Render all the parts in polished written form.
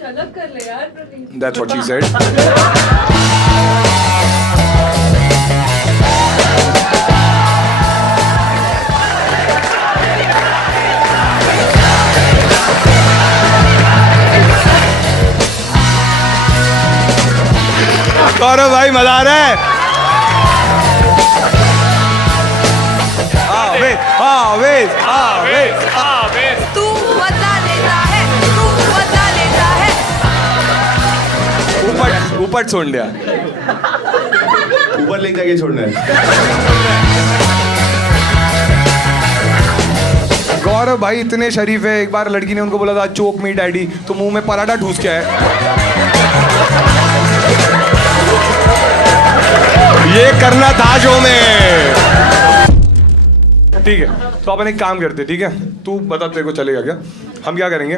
कुछ अलग कर ले यार प्रनीत। That's what she said. गौरव भाई मजा आ रहा है। आवेश। तू बता लेता है, तू बता लेता है। ऊपर छोड़ दिया। ऊपर लिंक आगे छोड़ना है। गौरव भाई इतने शरीफ है, एक बार लड़की ने उनको बोला था चोक मी डैडी, तो मुंह में पराठा ठूस के आए। ये करना था जो में। ठीक है, तो अपन एक काम करते, ठीक है, तू बता तेरे को चलेगा क्या? हम क्या करेंगे,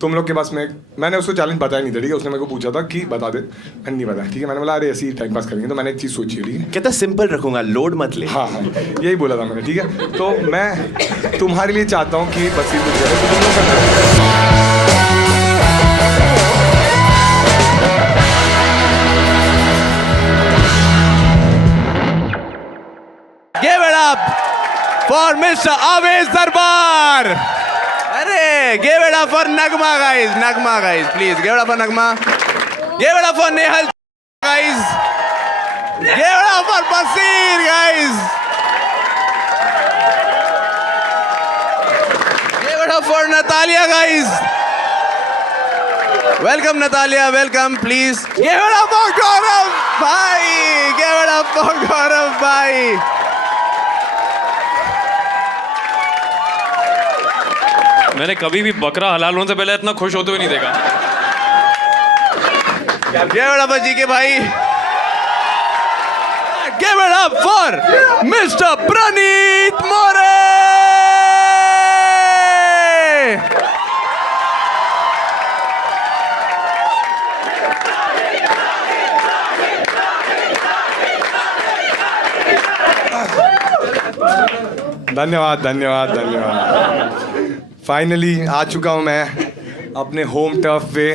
तुम लोग के पास में, मैंने उसको चैलेंज बताया नहीं था, ठीक है, उसने मेरे को पूछा था कि बता दे, मैंने नहीं बताया, ठीक है, मैंने बोला अरे ऐसे ही टाइम पास करेंगे, तो मैंने एक चीज़ सोची है, ठीक है, कहता सिंपल रखूंगा, लोड मत ले। हाँ हाँ यही बोला था मैंने, ठीक है, तो मैं तुम्हारे लिए चाहता हूँ कि बस ये कुछ तो तुम लोग करना। Give it up for Mr. Aves Darbar. अरे give it up for Nagma guys, please give it up for Nagma. Give it up for Nehal guys. Give it up for Basir guys. Give it up for Natalia guys. Welcome Natalia, welcome please. Give it up for Gaurav bhai. Give it up for Gaurav bhai. मैंने कभी भी बकरा हलाल होने से पहले इतना खुश होते हुए नहीं देखा। Give it up for GK भाई। Give it up for Mr. Praneet More। धन्यवाद धन्यवाद धन्यवाद। फाइनली आ चुका हूँ मैं अपने होम टर्फ पे।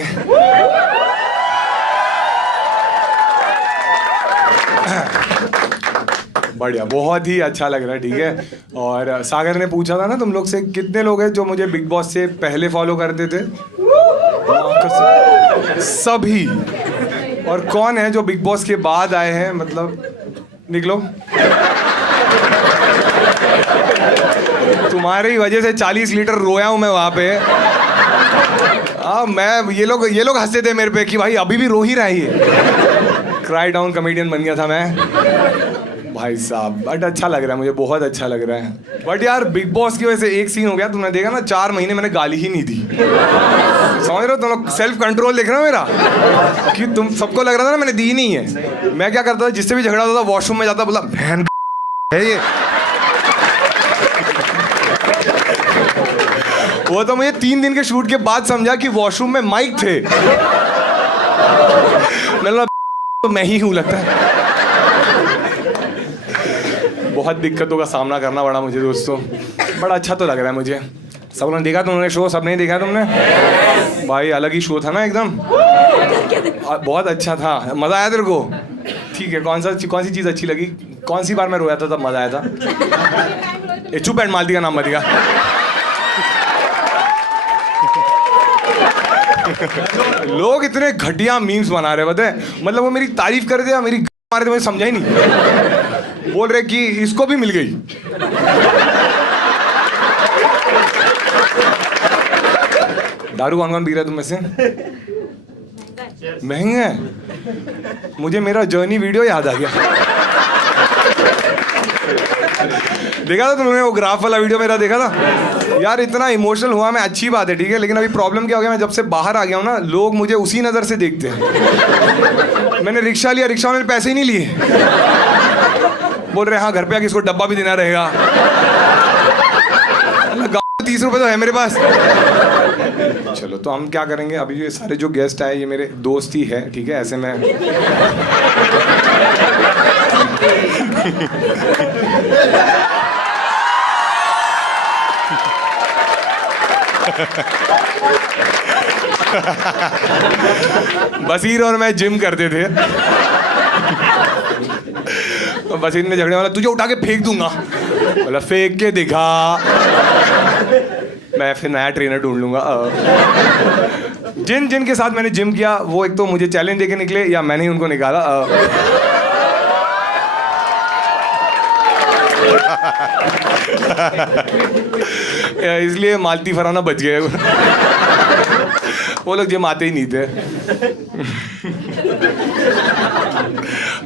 बढ़िया, बहुत ही अच्छा लग रहा है, ठीक है। और सागर ने पूछा था ना तुम लोग से कितने लोग हैं जो मुझे बिग बॉस से पहले फॉलो करते थे? सभी। और कौन है जो बिग बॉस के बाद आए हैं? मतलब निकलो। तुम्हारी वजह से 40 लीटर रोया हूं मैं वहां पे। मैं ये लोग हंसते थे मेरे पे कि भाई अभी भी रो ही रहा है ये। क्राई डाउन कॉमेडियन बन गया था मैं भाई साहब। बट अच्छा लग रहा है मुझे, बहुत अच्छा लग रहा है। बट यार बिग बॉस की वजह से एक सीन हो गया, तुमने देखा ना, 4 महीने मैंने गाली ही नहीं दी। समझ रहे हो तुम लोग? सेल्फ कंट्रोल देख रहे हो मेरा, कि तुम सबको लग रहा था ना मैंने दी नहीं है। मैं क्या करता था, जिससे भी झगड़ा होता था वॉशरूम में जाता, बोला बहन है ये। वो तो मुझे 3 दिन के शूट के बाद समझा कि वॉशरूम में माइक थे। मैंने तो मैं ही हूँ लगता है। बहुत दिक्कतों का सामना करना पड़ा मुझे दोस्तों। बड़ा अच्छा तो लग रहा है मुझे। सब लोगों ने देखा तुमने शो? सब नहीं देखा तुमने? भाई अलग ही शो था ना एकदम, बहुत अच्छा था। मज़ा आया तेरे को? ठीक है, कौन सी चीज़ अच्छी लगी? कौन सी बार मैं रोया था तब मज़ा आया था? चुप एंड मालती का नाम मत दिखा। लोग इतने घटिया मीम्स बना रहे पता है, मतलब वो मेरी तारीफ कर दिया, मेरी मारे थे, मुझे समझा ही नहीं। बोल रहे कि इसको भी मिल गई। दारू कौन कौन पी रहा है तुम में से? महंगा है? मुझे मेरा जर्नी वीडियो याद आ गया। देखा था तुमने वो ग्राफ वाला वीडियो मेरा? देखा था यार, इतना इमोशनल हुआ मैं। अच्छी बात है, ठीक है, लेकिन अभी प्रॉब्लम क्या हो गया, मैं जब से बाहर आ गया हूँ ना, लोग मुझे उसी नज़र से देखते हैं। मैंने रिक्शा लिया, रिक्शा वाले ने पैसे ही नहीं लिए। बोल रहे हाँ घर पे आके इसको डब्बा भी देना रहेगा। 30 रुपए तो है मेरे पास। चलो तो हम क्या करेंगे, अभी ये सारे जो गेस्ट आए ये मेरे दोस्त ही है, ठीक है, ऐसे में बसीर और मैं जिम करते थे। बसीर ने झगड़े वाला तुझे उठा के फेंक दूंगा, बोला फेंक के दिखा, मैं फिर नया ट्रेनर ढूंढ लूंगा। जिन जिन के साथ मैंने जिम किया वो एक तो मुझे चैलेंज देके निकले या मैंने ही उनको निकाला। इसलिए मालती फराना बच गए। वो लोग जिम आते ही नहीं थे।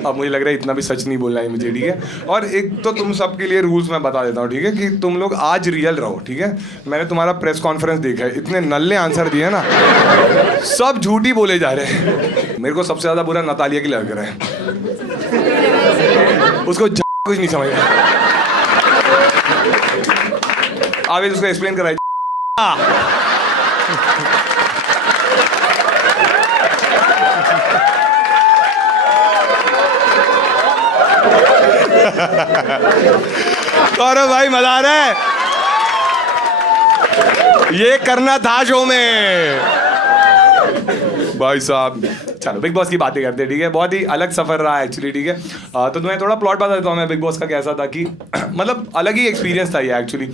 अब मुझे लग रहा है इतना भी सच नहीं बोलना है मुझे, ठीक है। और एक तो तुम सबके लिए रूल्स मैं बता देता हूँ, ठीक है, कि तुम लोग आज रियल रहो, ठीक है। मैंने तुम्हारा प्रेस कॉन्फ्रेंस देखा है, इतने नल्ले आंसर दिए ना, सब झूठी बोले जा रहे हैं। मेरे को सबसे ज्यादा बुरा नतालिया की लग रहा है, उसको कुछ नहीं समझ रहा। आवेश उसको एक्सप्लेन कराए। गौरव भाई मजा आ रहा है, ये करना था शो में भाई साहब। चलो बिग बॉस की बातें करते हैं, ठीक है। बहुत ही अलग सफर रहा एक्चुअली, ठीक है। तो तुम्हें थोड़ा प्लॉट बता देता हूँ मैं बिग बॉस का कैसा था, कि मतलब अलग ही एक्सपीरियंस था ये एक्चुअली।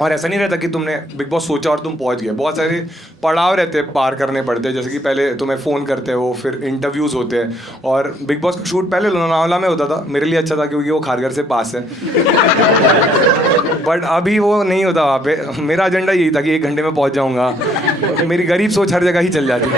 और ऐसा नहीं रहता कि तुमने बिग बॉस सोचा और तुम पहुंच गए। बहुत सारे पड़ाव रहते हैं, पार करने पड़ते हैं। जैसे कि पहले तुम्हें फ़ोन करते हो, फिर इंटरव्यूज़ होते हैं। और बिग बॉस का शूट पहले लोनावाला में होता था, मेरे लिए अच्छा था क्योंकि वो खारघर से पास है। बट अभी वो नहीं होता वहाँ पे। मेरा एजेंडा यही था कि 1 घंटे में पहुँच जाऊँगा। मेरी गरीब सोच हर जगह ही चल जाती,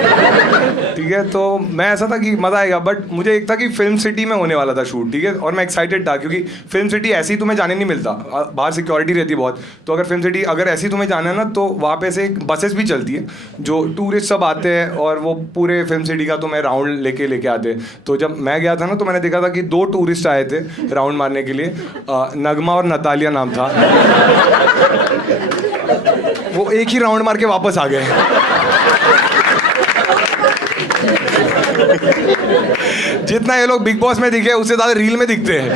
ठीक है। तो मैं ऐसा था कि मज़ा आएगा, बट मुझे एक था कि फिल्म सिटी में होने वाला था शूट, ठीक है। और मैं एक्साइटेड था क्योंकि फिल्म सिटी ऐसे ही तुम्हें जाने नहीं मिलता, बाहर सिक्योरिटी रहती है बहुत। तो अगर फिल्म सिटी अगर ऐसी तुम्हें जाना है ना, तो वहाँ पे से बसेस भी चलती है जो टूरिस्ट सब आते हैं और वो पूरे फिल्म सिटी का तुम्हें राउंड लेके आते हैं। तो जब मैं गया था ना, तो मैंने देखा था कि 2 टूरिस्ट आए थे राउंड मारने के लिए, नगमा और नतालिया नाम था। वो एक ही राउंड मार के वापस आ गए। जितना ये लोग बिग बॉस में दिखे उससे ज्यादा रील में दिखते हैं,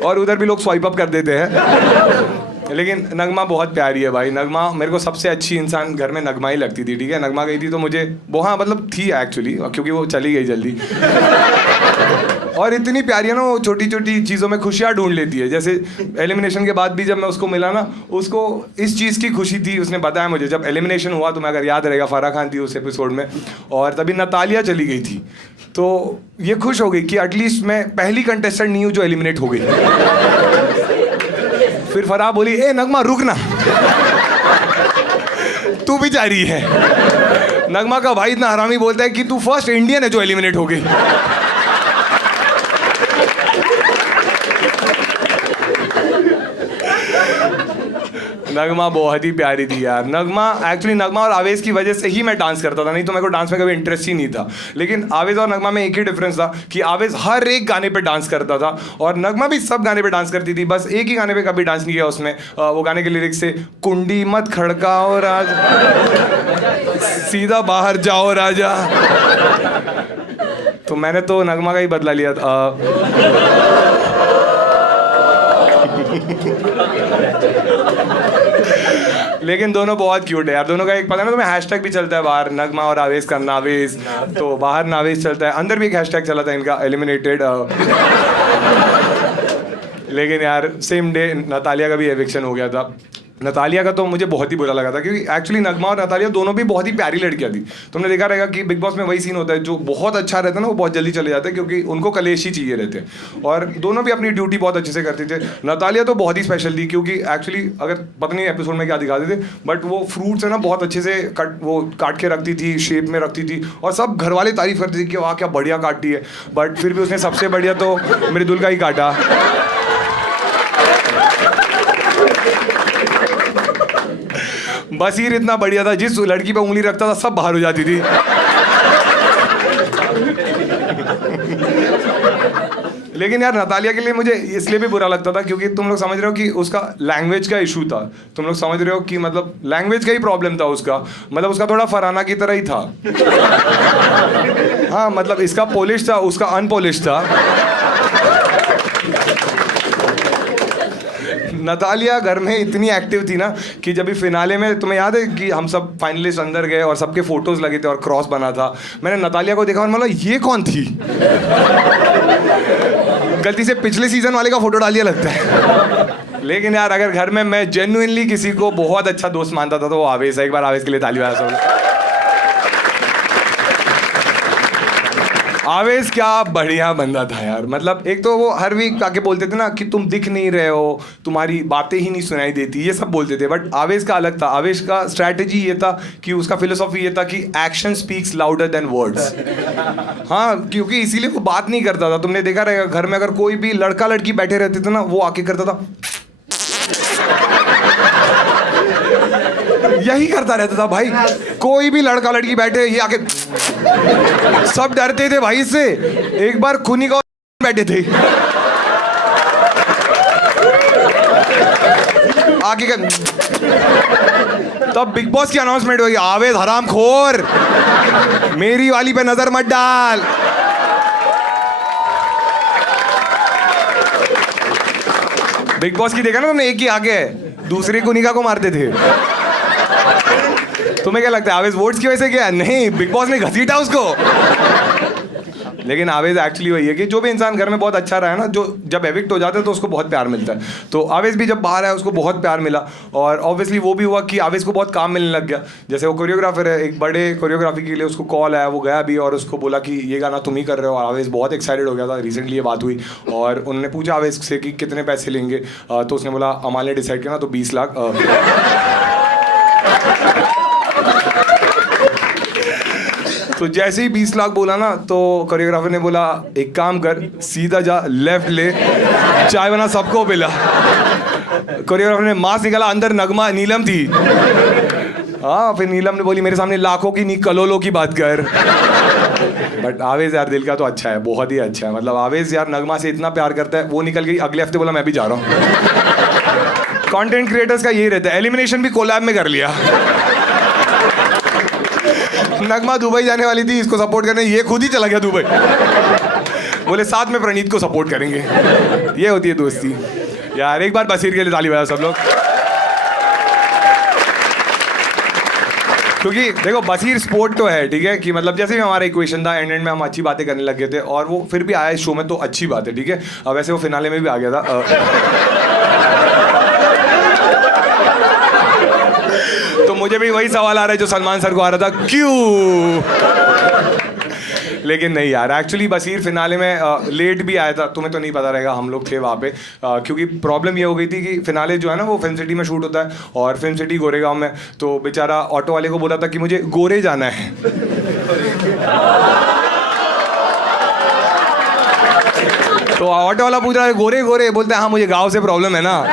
और उधर भी लोग स्वाइप अप कर देते हैं। लेकिन नगमा बहुत प्यारी है भाई। नगमा मेरे को सबसे अच्छी इंसान घर में नगमा ही लगती थी, ठीक है। नगमा गई थी तो मुझे वो, हाँ मतलब थी एक्चुअली, क्योंकि वो चली गई जल्दी। और इतनी प्यारी है ना, वो छोटी छोटी चीज़ों में खुशियाँ ढूंढ लेती है। जैसे एलिमिनेशन के बाद भी जब मैं उसको मिला ना, उसको इस चीज़ की खुशी थी। उसने बताया मुझे जब एलिमिनेशन हुआ, तो मैं अगर याद रहेगा, फराह खान थी उस एपिसोड में, और तभी नतालिया चली गई थी। तो ये खुश हो गई कि एटलीस्ट मैं पहली कंटेस्टेंट नहीं हूँ जो एलिमिनेट हो गई। फिर फराह बोली, ए नगमा रुक ना, तू भी जा रही है। नगमा का भाई इतना हरामी बोलता है कि तू फर्स्ट इंडियन है जो एलिमिनेट हो गई। नगमा बहुत ही प्यारी थी यार। नगमा एक्चुअली, नगमा और आवेश की वजह से ही मैं डांस करता था, नहीं तो मेरे को डांस में कभी इंटरेस्ट ही नहीं था। लेकिन आवेश और नगमा में एक ही डिफरेंस था कि आवेश हर एक गाने पे डांस करता था और नगमा भी सब गाने पे डांस करती थी। बस एक ही गाने पे कभी डांस नहीं किया उसने। वो गाने के लिरिक्स से, कुंडी मत खड़काओ राजा, सीधा बाहर जाओ राजा। तो मैंने तो नगमा का ही बदला लिया था। लेकिन दोनों बहुत क्यूट है यार। दोनों का एक पता है ना तुम्हें, हैशटैग भी चलता है बाहर, नगमा और आवेश का नावेश। तो बाहर नावेश चलता है, अंदर भी एक हैशटैग चला था इनका, एलिमिनेटेड। लेकिन यार सेम डे नतालिया का भी एविक्शन हो गया था। नतालिया का तो मुझे बहुत ही बुरा लगा था क्योंकि एक्चुअली नगमा और नतालिया दोनों भी बहुत ही प्यारी लड़कियां थी। तुमने देखा रहेगा कि बिग बॉस में वही सीन होता है, जो बहुत अच्छा रहता है ना वो बहुत जल्दी चले जाते हैं क्योंकि उनको कलेश ही चाहिए रहते हैं। और दोनों भी अपनी ड्यूटी बहुत अच्छे से करते थे। नतालिया तो बहुत ही स्पेशल थी क्योंकि एक्चुअली अगर पता नहीं एपिसोड में क्या दिखाते थे, बट वो फ्रूट्स है ना बहुत अच्छे से काट के रखती थी, शेप में रखती थी, और सब घर वाले तारीफ करते थे कि वाह क्या बढ़िया काटती है। बट फिर भी उसने सबसे बढ़िया तो मृदुल का ही काटा। बसीर इतना बढ़िया था, जिस लड़की पे उंगली रखता था सब बाहर हो जाती थी। लेकिन यार नतालिया के लिए मुझे इसलिए भी बुरा लगता था क्योंकि तुम लोग समझ रहे हो कि उसका लैंग्वेज का इशू था। तुम लोग समझ रहे हो कि मतलब लैंग्वेज का ही प्रॉब्लम था उसका। मतलब उसका थोड़ा फरहाना की तरह ही था। हाँ मतलब इसका पोलिश था, उसका अनपोलिश था। नतालिया घर में इतनी एक्टिव थी ना कि जब भी फिनाले में, तुम्हें याद है कि हम सब फाइनलिस्ट अंदर गए और सबके फोटोज लगे थे और क्रॉस बना था, मैंने नतालिया को देखा और बोला ये कौन थी? गलती से पिछले सीजन वाले का फोटो डाल दिया लगता है। लेकिन यार अगर घर में मैं जेन्युइनली किसी को बहुत अच्छा दोस्त मानता था तो वो आवेश है। एक बार आवेश के लिए ताली बजा सब। आवेश क्या बढ़िया बंदा था यार। मतलब एक तो वो हर वीक आके बोलते थे ना कि तुम दिख नहीं रहे हो, तुम्हारी बातें ही नहीं सुनाई देती, ये सब बोलते थे। बट आवेश का अलग था। आवेश का स्ट्रैटेजी ये था कि उसका फिलोसॉफी ये था कि action speaks louder than words. हाँ, क्योंकि इसीलिए वो बात नहीं करता था। तुमने देखा रहेगा घर में अगर कोई भी लड़का लड़की बैठे रहते थे ना, वो आके करता था यही करता रहता था भाई। कोई भी लड़का लड़की बैठे ये आके, सब डरते थे भाई इससे। एक बार खुनी का बैठे थे आगे का, तब बिग बॉस की अनाउंसमेंट हुई, आवेश हरामखोर, मेरी वाली पे नजर मत डाल। बिग बॉस की देखा ना तुमने, एक ही आगे है, दूसरी कुनिका को मारते थे। तुम्हें क्या लगता है आवेश वोट्स की वजह से क्या? नहीं, बिग बॉस ने घसीटा उसको। लेकिन आवेश एक्चुअली वही है कि जो भी इंसान घर में बहुत अच्छा रहा है ना, जो जब एविक्ट हो जाता है तो उसको बहुत प्यार मिलता है। तो आवेश भी जब बाहर आया उसको बहुत प्यार मिला। और ऑब्वियसली वो भी हुआ कि आवेश को बहुत काम मिलने लग गया। जैसे वो कोरियोग्राफर है, एक बड़े कोरियोग्राफी के लिए उसको कॉल आया, वो गया भी और उसको बोला कि ये गाना तुम ही कर रहे हो। और आवेश बहुत एक्साइटेड हो गया था। रिसेंटली ये बात हुई और उन्होंने पूछा आवेश से कि कितने पैसे लेंगे, तो उसने बोला अमाल ने डिसाइड किया ना तो 20 लाख। तो जैसे ही 20 लाख बोला ना तो कोरियोग्राफर ने बोला एक काम कर, सीधा जा, लेफ्ट ले, चाय बना, सबको पिला। कोरियोग्राफर ने मास्क निकाला, अंदर नगमा नीलम थी। हाँ, फिर नीलम ने बोली मेरे सामने लाखों की नहीं करोड़ों की बात कर। बट आवेश यार दिल का तो अच्छा है, बहुत ही अच्छा है। मतलब आवेश यार नगमा से इतना प्यार करता है। वो निकल गई, अगले हफ्ते बोला मैं भी जा रहा हूँ। कंटेंट क्रिएटर्स का यही रहता है, एलिमिनेशन भी कोलैब में कर लिया। नगमा दुबई जाने वाली थी इसको सपोर्ट करने, ये खुद ही चला गया दुबई। बोले साथ में प्रणीत को सपोर्ट करेंगे। ये होती है दोस्ती यार। एक बार बसीर के लिए ताली बजाओ सब लोग। क्योंकि देखो बसीर स्पोर्ट तो है, ठीक है, कि मतलब जैसे भी हमारा इक्वेशन था, एंड में हम अच्छी बातें करने लग गए थे और वो फिर भी आया इस शो में तो अच्छी बात है, ठीक है। वैसे वो फिनाले में भी आ गया था। तो मुझे भी वही सवाल आ रहा है जो सलमान सर को आ रहा था, क्यों? लेकिन नहीं यार, एक्चुअली बसीर फिनाले में लेट भी आया था। तुम्हें तो नहीं पता रहेगा, हम लोग थे वहाँ पे। क्योंकि प्रॉब्लम ये हो गई थी कि फिनाले जो है ना वो फिल्म सिटी में शूट होता है और फिल्म सिटी गोरेगांव में। तो बेचारा ऑटो वाले को बोला था कि मुझे गोरे जाना है। तो ऑटो वाला पूछ रहा है गोरे गोरे, बोलते हैं हाँ मुझे गाँव से प्रॉब्लम है ना।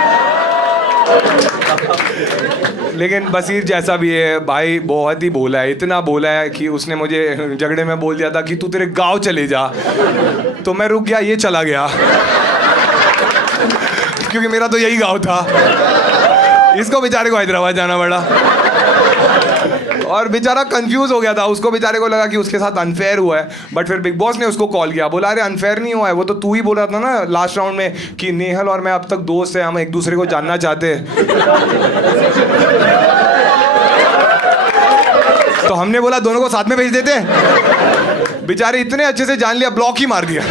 लेकिन बसीर जैसा भी है भाई, बहुत ही बोला है, इतना बोला है कि उसने मुझे झगड़े में बोल दिया था कि तू तेरे गांव चले जा। तो मैं रुक गया, ये चला गया क्योंकि मेरा तो यही गांव था। इसको बेचारे को हैदराबाद जाना पड़ा और बेचारा कंफ्यूज हो गया था। उसको बेचारे को लगा कि उसके साथ अनफेयर हुआ है। बट फिर बिग बॉस ने उसको कॉल किया, बोला अरे अनफेयर नहीं हुआ है, वो तो तू ही बोल रहा था ना लास्ट राउंड में कि नेहल और मैं अब तक दोस्त हैं, हम एक दूसरे को जानना चाहते हैं। तो हमने बोला दोनों को साथ में भेज देते। बेचारे इतने अच्छे से जान लिया, ब्लॉक ही मार दिया।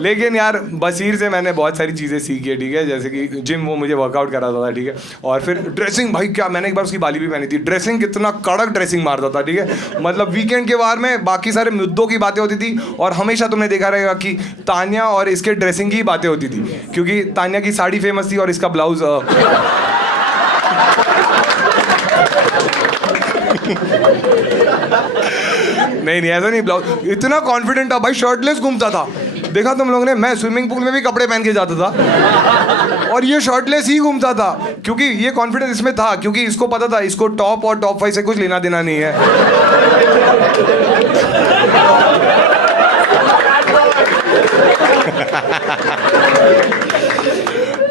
लेकिन यार बसीर से मैंने बहुत सारी चीज़ें सीखी है, ठीक है। जैसे कि जिम वो मुझे वर्कआउट कराता था, ठीक है। और फिर ड्रेसिंग, भाई क्या, मैंने एक बार उसकी बाली भी पहनी थी। ड्रेसिंग कितना कड़क ड्रेसिंग मारता था, ठीक है। मतलब वीकेंड के बार में बाकी सारे मुद्दों की बातें होती थी और हमेशा तुमने देखा रहेगा कि तान्या और इसके ड्रेसिंग की बातें होती थी, क्योंकि तान्या की साड़ी फेमस थी और इसका ब्लाउज नहीं ऐसा नहीं। ब्लाउज इतना कॉन्फिडेंट था भाई, शर्टलेस घूमता था। देखा तुम लोगों ने, मैं स्विमिंग पूल में भी कपड़े पहन के जाता था और ये शर्टलेस ही घूमता था, क्योंकि ये कॉन्फिडेंस इसमें था, क्योंकि इसको पता था इसको टॉप और टॉप 5 से कुछ लेना देना नहीं है।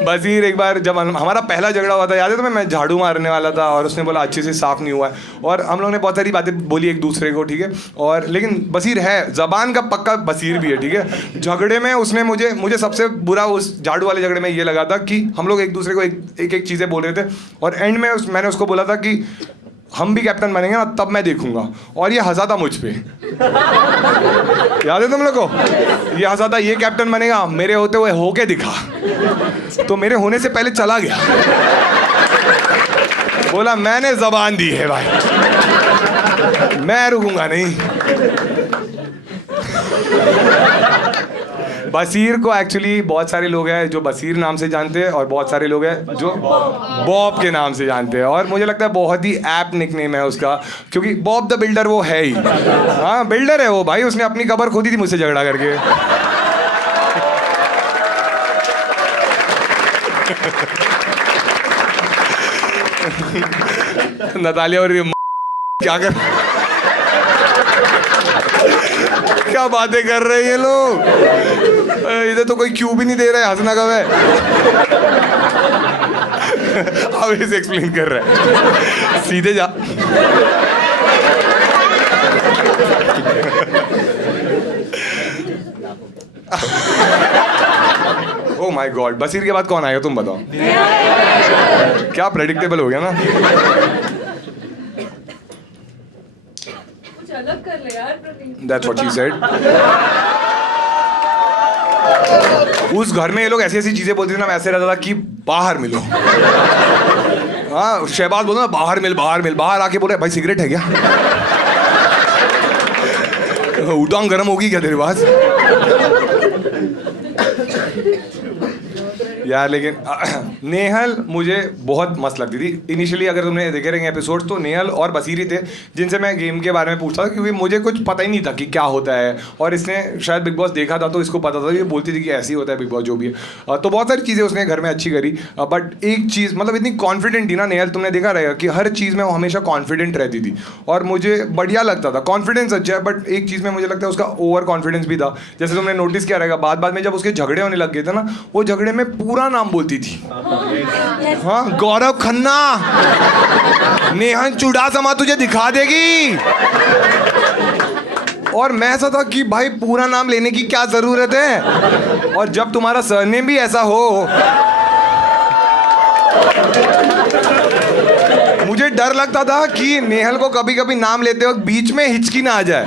बसीर एक बार जब हमारा पहला झगड़ा हुआ था, याद है तुम्हें? मैं झाड़ू मारने वाला था और उसने बोला अच्छे से साफ नहीं हुआ है, और हम लोगों ने बहुत सारी बातें बोली एक दूसरे को, ठीक है। और लेकिन बसीर है जबान का पक्का बसीर भी है, ठीक है। झगड़े में उसने मुझे सबसे बुरा उस झाड़ू वाले झगड़े में ये लगा था कि हम लोग एक दूसरे को एक चीज़ें बोल रहे थे, और एंड में मैंने उसको बोला था कि हम भी कैप्टन बनेंगे ना तब मैं देखूंगा, और ये हंसा था मुझ पे। याद है तुम लोग को? ये हंसा था, ये कैप्टन बनेगा, मेरे होते हुए होके दिखा, तो मेरे होने से पहले चला गया। बोला मैंने जबान दी है भाई, मैं रुकूंगा नहीं। बसीर को एक्चुअली बहुत सारे लोग हैं जो बसीर नाम से जानते हैं, और बहुत सारे लोग हैं जो बॉब के नाम से जानते हैं, और मुझे लगता है बहुत ही ऐप निकनेम है उसका, क्योंकि बॉब द बिल्डर वो है ही। हाँ बिल्डर है वो भाई, उसने अपनी कबर खोदी थी मुझसे झगड़ा करके। नतालिया और क्या कर क्या बातें कर रहे हैं ये लोग? इधर तो कोई क्यों भी नहीं दे रहा है, हंसना कब है? अब इसे एक्सप्लेन कर रहा है, सीधे जा। ओह माय गॉड, बसीर के बाद कौन आएगा तुम बताओ? क्या प्रेडिक्टेबल हो गया ना? अलग कर ले यार Praveen. That's what she said. उस घर में ये लोग ऐसी ऐसी चीजें बोलते थे ना, मैं ऐसे रहता था कि बाहर मिलो। हाँ शहबाज बोलता ना बाहर मिल, बाहर मिल, बाहर आके बोले भाई सिगरेट है क्या? उटांग गर्म होगी क्या तेरे पास? यार लेकिन नेहल मुझे बहुत मस्त लगती थी इनिशियली। अगर तुमने देखे रहेंगे एपिसोड्स तो नेहल और बसीरी थे जिनसे मैं गेम के बारे में पूछता था, क्योंकि मुझे कुछ पता ही नहीं था कि क्या होता है, और इसने शायद बिग बॉस देखा था तो इसको पता था, ये बोलती थी कि ऐसे ही होता है बिग बॉस जो भी है। तो बहुत सारी चीज़ें उसने घर में अच्छी करी, बट एक चीज़ मतलब इतनी कॉन्फिडेंट थी ना नेहल, तुमने देखा रहेगा कि हर चीज़ में वो हमेशा कॉन्फिडेंट रहती थी, और मुझे बढ़िया लगता था। कॉन्फिडेंस अच्छा है, बट एक चीज़ में मुझे लगता है उसका ओवर कॉन्फिडेंस भी था। जैसे तुमने नोटिस किया रहेगा बाद में जब उसके झगड़े होने लग गए थे ना, वो झगड़े में पूरा नाम बोलती थी। हाँ गौरव खन्ना, नेहा चुड़ासमा तुझे दिखा देगी, और मैं ऐसा था कि भाई पूरा नाम लेने की क्या जरूरत है, और जब तुम्हारा सरनेम भी ऐसा हो, मुझे डर लगता था कि नेहल को कभी कभी नाम लेते वक्त बीच में हिचकी ना आ जाए।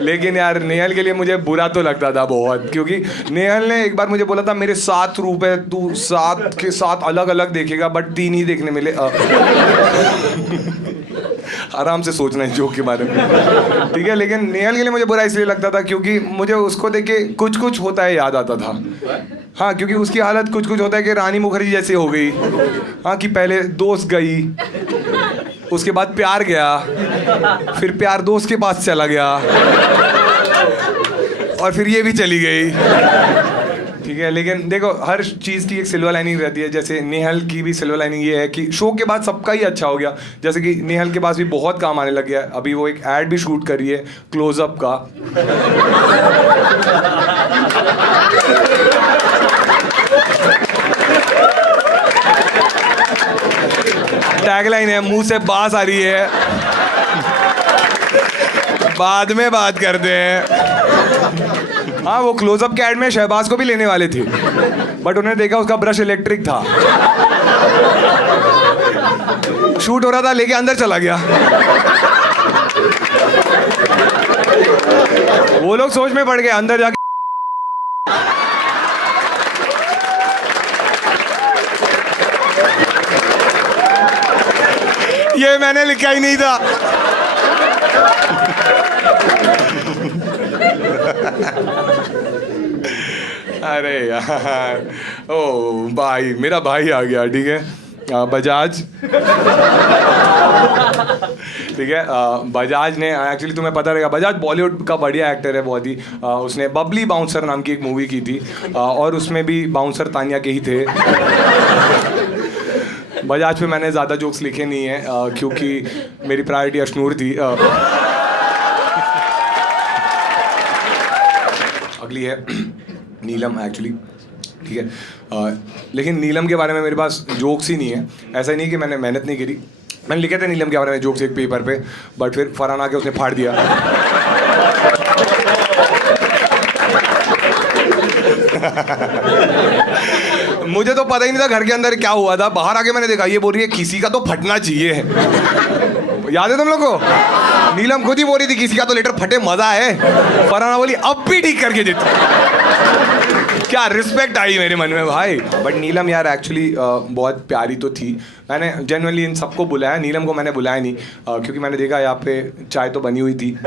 लेकिन यार नेहल के लिए मुझे बुरा तो लगता था बहुत, क्योंकि नेहल ने एक बार मुझे बोला था मेरे 7 रूप है, तू 7 के 7 अलग अलग देखेगा बट 3 ही देखने मिले। आराम से सोचना है जोक के बारे में, ठीक है। लेकिन नेहल के लिए मुझे बुरा इसलिए लगता था क्योंकि मुझे उसको देख के कुछ कुछ होता है याद आता था। हाँ क्योंकि उसकी हालत कुछ कुछ होता है कि रानी मुखर्जी जैसी हो गई। हाँ कि पहले दोस्त गई, उसके बाद प्यार गया, फिर प्यार दोस्त के पास चला गया, और फिर ये भी चली गई, ठीक है। लेकिन देखो हर चीज़ की एक सिल्वर लाइनिंग रहती है, जैसे नेहल की भी सिल्वर लाइनिंग ये है कि शो के बाद सबका ही अच्छा हो गया। जैसे कि नेहल के पास भी बहुत काम आने लग गया है, अभी वो एक ऐड भी शूट कर रही है क्लोजअप का। टैगलाइन है मुंह से बास आ रही है, बाद में बात करते हैं। हाँ वो क्लोजअप के ऐड में शहबाज को भी लेने वाले थे, बट उन्होंने देखा उसका ब्रश इलेक्ट्रिक था, शूट हो रहा था लेके अंदर चला गया। वो लोग सोच में पड़ गए, अंदर जाके ये मैंने लिखा ही नहीं था। अरे यार, ओ भाई मेरा भाई आ गया, ठीक है। बजाज, ठीक है। बजाज ने एक्चुअली तुम्हें पता रहेगा बजाज बॉलीवुड का बढ़िया एक्टर है बहुत ही। उसने बबली बाउंसर नाम की एक मूवी की थी, और उसमें भी बाउंसर तानिया के ही थे। बजाज पे मैंने ज़्यादा जोक्स लिखे नहीं हैं क्योंकि मेरी प्रायोरिटी अशनूर थी। अगली है नीलम एक्चुअली, ठीक है। लेकिन नीलम के बारे में मेरे पास जोक्स ही नहीं है। ऐसा ही नहीं कि मैंने मेहनत नहीं करी, मैंने लिखे थे नीलम के बारे में जोक्स एक पेपर पे, बट फिर फरहान आके उसने फाड़ दिया। मुझे तो पता ही नहीं था घर के अंदर क्या हुआ था। बाहर आके मैंने देखा ये बोल रही है किसी का तो फटना चाहिए। याद है तुम लोग को? नीलम खुद ही बोल रही थी किसी का तो लेटर फटे, मजा है। फरहाना बोली अब भी ठीक करके देती। क्या रिस्पेक्ट आई मेरे मन में भाई। बट नीलम यार एक्चुअली बहुत प्यारी तो थी। मैंने जेन्युइनली इन सबको बुलाया, नीलम को मैंने बुलाया नहीं क्योंकि मैंने देखा यहाँ पे चाय तो बनी हुई थी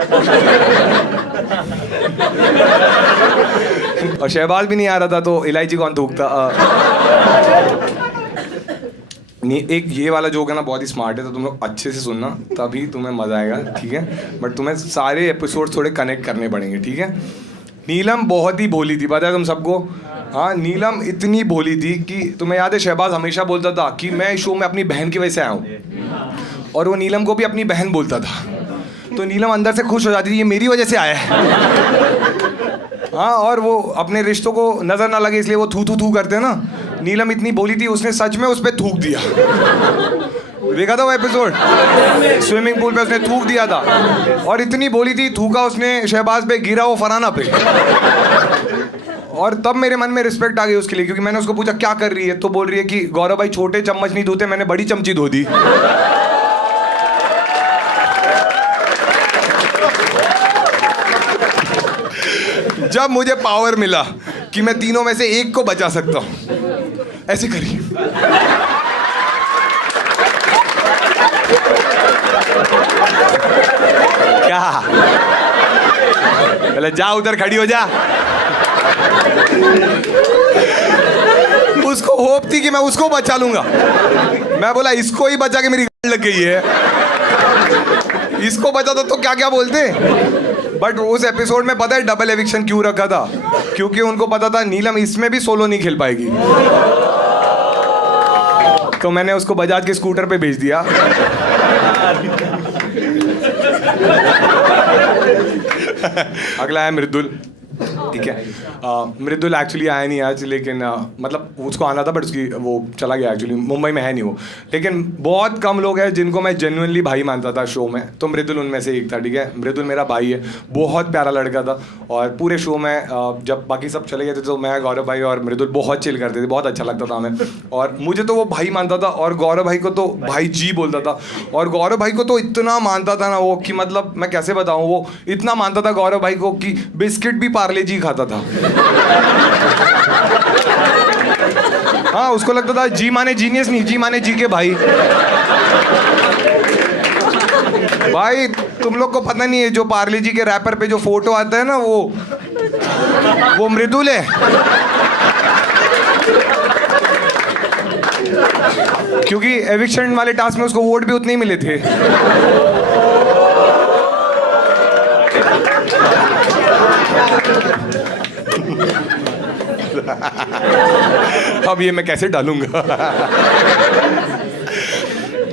और शहबाज भी नहीं आ रहा था तो इलायची कौन थूकता। एक ये वाला जोक है ना बहुत ही स्मार्ट है, तो तुम लोग अच्छे से सुनना तभी तुम्हें मजा आएगा, ठीक है। बट तुम्हें सारे एपिसोड थोड़े कनेक्ट करने पड़ेंगे, ठीक है। नीलम बहुत ही भोली थी, पता है तुम सबको। हाँ, नीलम इतनी भोली थी कि तुम्हें याद है शहबाज हमेशा बोलता था कि मैं इस शो में अपनी बहन की वजह से आया हूँ, और वो नीलम को भी अपनी बहन बोलता था। तो नीलम अंदर से खुश हो जाती थी ये मेरी वजह से आया है। हाँ, और वो अपने रिश्तों को नजर ना लगे इसलिए वो थू थू थू करते हैं ना। नीलम इतनी बोली थी उसने सच में उस पर थूक दिया। देखा था वो एपिसोड, स्विमिंग पूल पे उसने थूक दिया था। और इतनी बोली थी, थूका उसने शहबाज पे, गिरा वो फरहाना पे। और तब मेरे मन में रिस्पेक्ट आ गई उसके लिए, क्योंकि मैंने उसको पूछा क्या कर रही है, तो बोल रही है कि गौरव भाई छोटे चम्मच नहीं धोते, मैंने बड़ी चमची धो दी। जब मुझे पावर मिला कि मैं तीनों में से एक को बचा सकता हूं, ऐसे करिए। क्या? पहले जा उधर खड़ी हो जा। उसको होप थी कि मैं उसको बचा लूंगा। मैं बोला इसको ही बचा के मेरी लग गई है, इसको बचा तो क्या क्या बोलते। बट उस एपिसोड में पता है डबल एविक्शन क्यों रखा था? क्योंकि उनको पता था नीलम इसमें भी सोलो नहीं खेल पाएगी। तो मैंने उसको बजाज के स्कूटर पे भेज दिया। अगला है मृदुल, ठीक है। मृदुल एक्चुअली आया नहीं आज, लेकिन मतलब उसको आना था बट उसकी वो चला गया, एक्चुअली मुंबई में है नहीं वो। लेकिन बहुत कम लोग हैं जिनको मैं जेन्युइनली भाई मानता था शो में, तो मृदुल उनमें से एक था, ठीक है। मृदुल मेरा भाई है, बहुत प्यारा लड़का था। और पूरे शो में जब बाकी सब चले गए थे तो मैं, गौरव भाई और मृदुल बहुत चिल करते थे, बहुत अच्छा लगता था हमें। और मुझे तो वो भाई मानता था और गौरव भाई को तो भाई जी बोलता था। और गौरव भाई को तो इतना मानता था ना वो कि मतलब मैं कैसे बताऊँ, वो इतना मानता था गौरव भाई को कि बिस्किट भी पार्ले जी खाता था। हाँ, उसको लगता था जी माने जीनियस नहीं, जी माने जी के भाई। भाई तुम लोग को पता नहीं है, जो पार्ले जी के रैपर पे जो फोटो आता है ना वो मृदुल है। क्योंकि एविक्शन वाले टास्क में उसको वोट भी उतने ही मिले थे। अब ये मैं कैसे डालूंगा?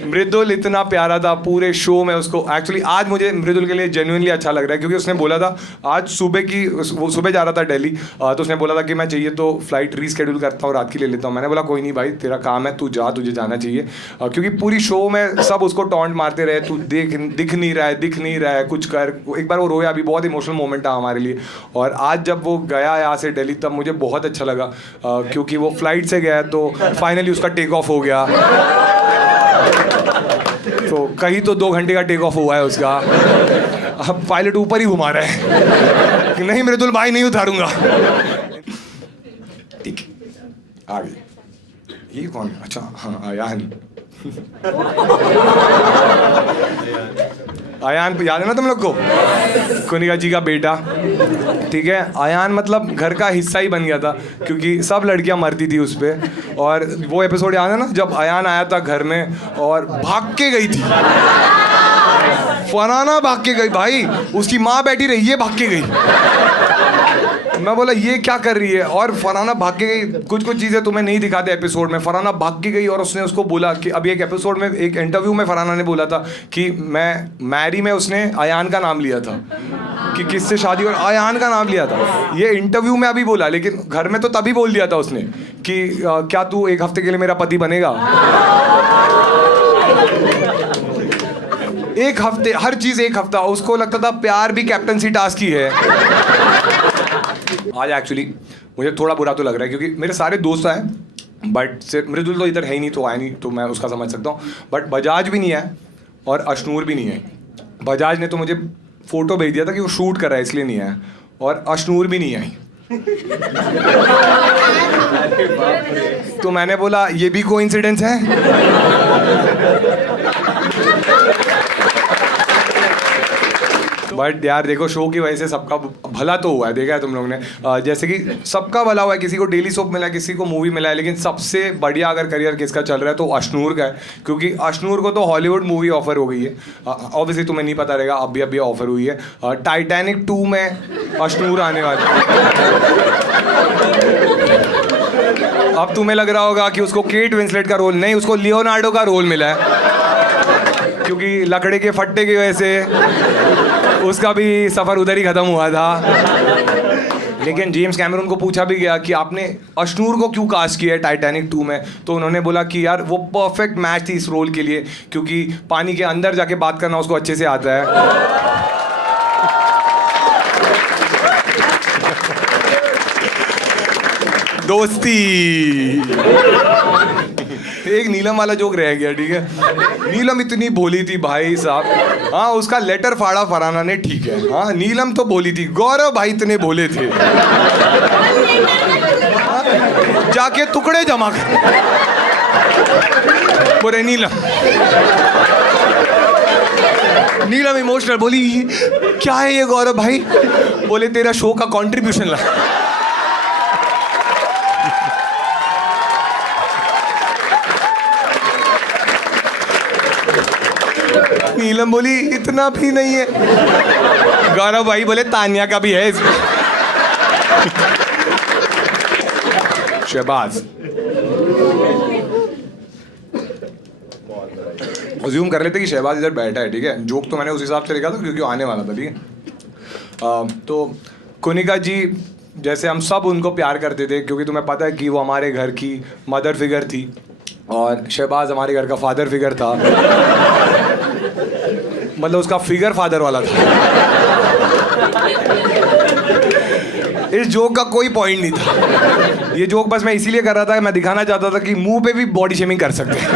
मृदुल इतना प्यारा था पूरे शो में। उसको एक्चुअली आज मुझे मृदुल के लिए जेन्युइनली अच्छा लग रहा है, क्योंकि उसने बोला था आज सुबह की, वो सुबह जा रहा था दिल्ली, तो उसने बोला था कि मैं चाहिए तो फ्लाइट रीस्केड्यूल करता हूँ, रात की ले लेता हूँ। मैंने बोला कोई नहीं भाई, तेरा काम है, तू जा, तुझे जाना चाहिए। क्योंकि पूरी शो में सब उसको टॉन्ट मारते रहे, तू दिख नहीं रहा है, कुछ कर। एक बार वो रोया भी, बहुत इमोशनल मोमेंट था हमारे लिए। और आज जब वो गया यहाँ से दिल्ली तब मुझे बहुत अच्छा लगा, क्योंकि वो फ्लाइट से गया तो फाइनली उसका टेक ऑफ हो गया। तो कहीं तो 2 घंटे का टेक ऑफ हुआ है उसका। अब पायलट ऊपर ही घुमा रहा है कि नहीं मृदुल भाई नहीं उतारूंगा। ठीक है, आ गई। ये कौन है? अच्छा हाँ, आयान। आयान याद है ना तुम लोग को? कुनिका जी का बेटा, ठीक है। आयान मतलब घर का हिस्सा ही बन गया था, क्योंकि सब लड़कियां मरती थी उस पर। और वो एपिसोड याद है ना जब आयान आया था घर में और भाग के गई थी, फरहाना भाग के गई भाई, उसकी माँ बैठी रही है, भाग के गई। मैं बोला ये क्या कर रही है, और फरहाना भाग के गई। कुछ कुछ चीज़ें तुम्हें नहीं दिखाते एपिसोड में। फरहाना भाग के गई और उसने उसको बोला कि अभी एक एपिसोड में, एक इंटरव्यू में फरहाना ने बोला था कि मैरी में उसने अयान का नाम लिया था, कि किससे शादी, और अयान का नाम लिया था। ये इंटरव्यू में अभी बोला, लेकिन घर में तो तभी बोल दिया था उसने कि क्या तू 1 हफ्ते के लिए मेरा पति बनेगा। 1 हफ्ते, हर चीज 1 हफ्ता। उसको लगता था प्यार भी कैप्टनसी टास्क ही है। आज एक्चुअली मुझे थोड़ा बुरा तो लग रहा है, क्योंकि मेरे सारे दोस्त आए, बट सिर्फ मृदुल तो इधर है ही नहीं, तो आया नहीं, तो मैं उसका समझ सकता हूँ। बट बजाज भी नहीं है और अशनूर भी नहीं है। बजाज ने तो मुझे फोटो भेज दिया था कि वो शूट कर रहा है इसलिए नहीं आया, और अशनूर भी नहीं आई। तो मैंने बोला ये भी कोइंसिडेंस है। बट यार देखो, शो की वजह से सबका भला तो हुआ है, देखा है तुम लोगों ने। जैसे कि सबका भला हुआ है, किसी को डेली सोप मिला है, किसी को मूवी मिला है, लेकिन सबसे बढ़िया अगर करियर किसका चल रहा है तो अशनूर का है, क्योंकि अशनूर को तो हॉलीवुड मूवी ऑफर हो गई है। ऑब्वियसली तुम्हें नहीं पता रहेगा, अभी ऑफर हुई है। टाइटैनिक 2 में अशनूर आने वाला। अब तुम्हें लग रहा होगा कि उसको केट विंसलेट का रोल नहीं, उसको लियोनार्डो का रोल मिला है, क्योंकि लकड़े के फट्टे की वजह से उसका भी सफ़र उधर ही ख़त्म हुआ था। लेकिन जेम्स कैमरून को पूछा भी गया कि आपने अशनूर को क्यों कास्ट किया है टाइटैनिक 2 में, तो उन्होंने बोला कि यार वो परफेक्ट मैच थी इस रोल के लिए, क्योंकि पानी के अंदर जाके बात करना उसको अच्छे से आता है। दोस्ती। एक नीलम वाला जोक रह गया, ठीक है। नीलम इतनी भोली थी भाई साहब। हाँ, उसका लेटर फाड़ा फरहाना ने, ठीक है। हाँ, नीलम तो भोली थी, गौरव भाई इतने भोले थे। जाके टुकड़े जमा कर बोले नीलम इमोशनल बोली, क्या है ये गौरव भाई? बोले तेरा शो का कंट्रीब्यूशन ला। नीलम बोली इतना भी नहीं है। गौरव भाई बोले तानिया का भी है। शहबाज अज्यूम कर लेते कि शहबाज इधर बैठा है, ठीक है। जोक तो मैंने उस हिसाब से लिखा था क्योंकि आने वाला था, ठीक है। तो कुनिका जी जैसे हम सब उनको प्यार करते थे, क्योंकि तुम्हें पता है कि वो हमारे घर की मदर फिगर थी, और शहबाज हमारे घर का फादर फिगर था। मतलब उसका फिगर फादर वाला था। इस जोक का कोई पॉइंट नहीं था। ये जोक बस मैं इसीलिए कर रहा था, मैं दिखाना चाहता था कि मुंह पे भी बॉडी शेमिंग कर सकते हैं।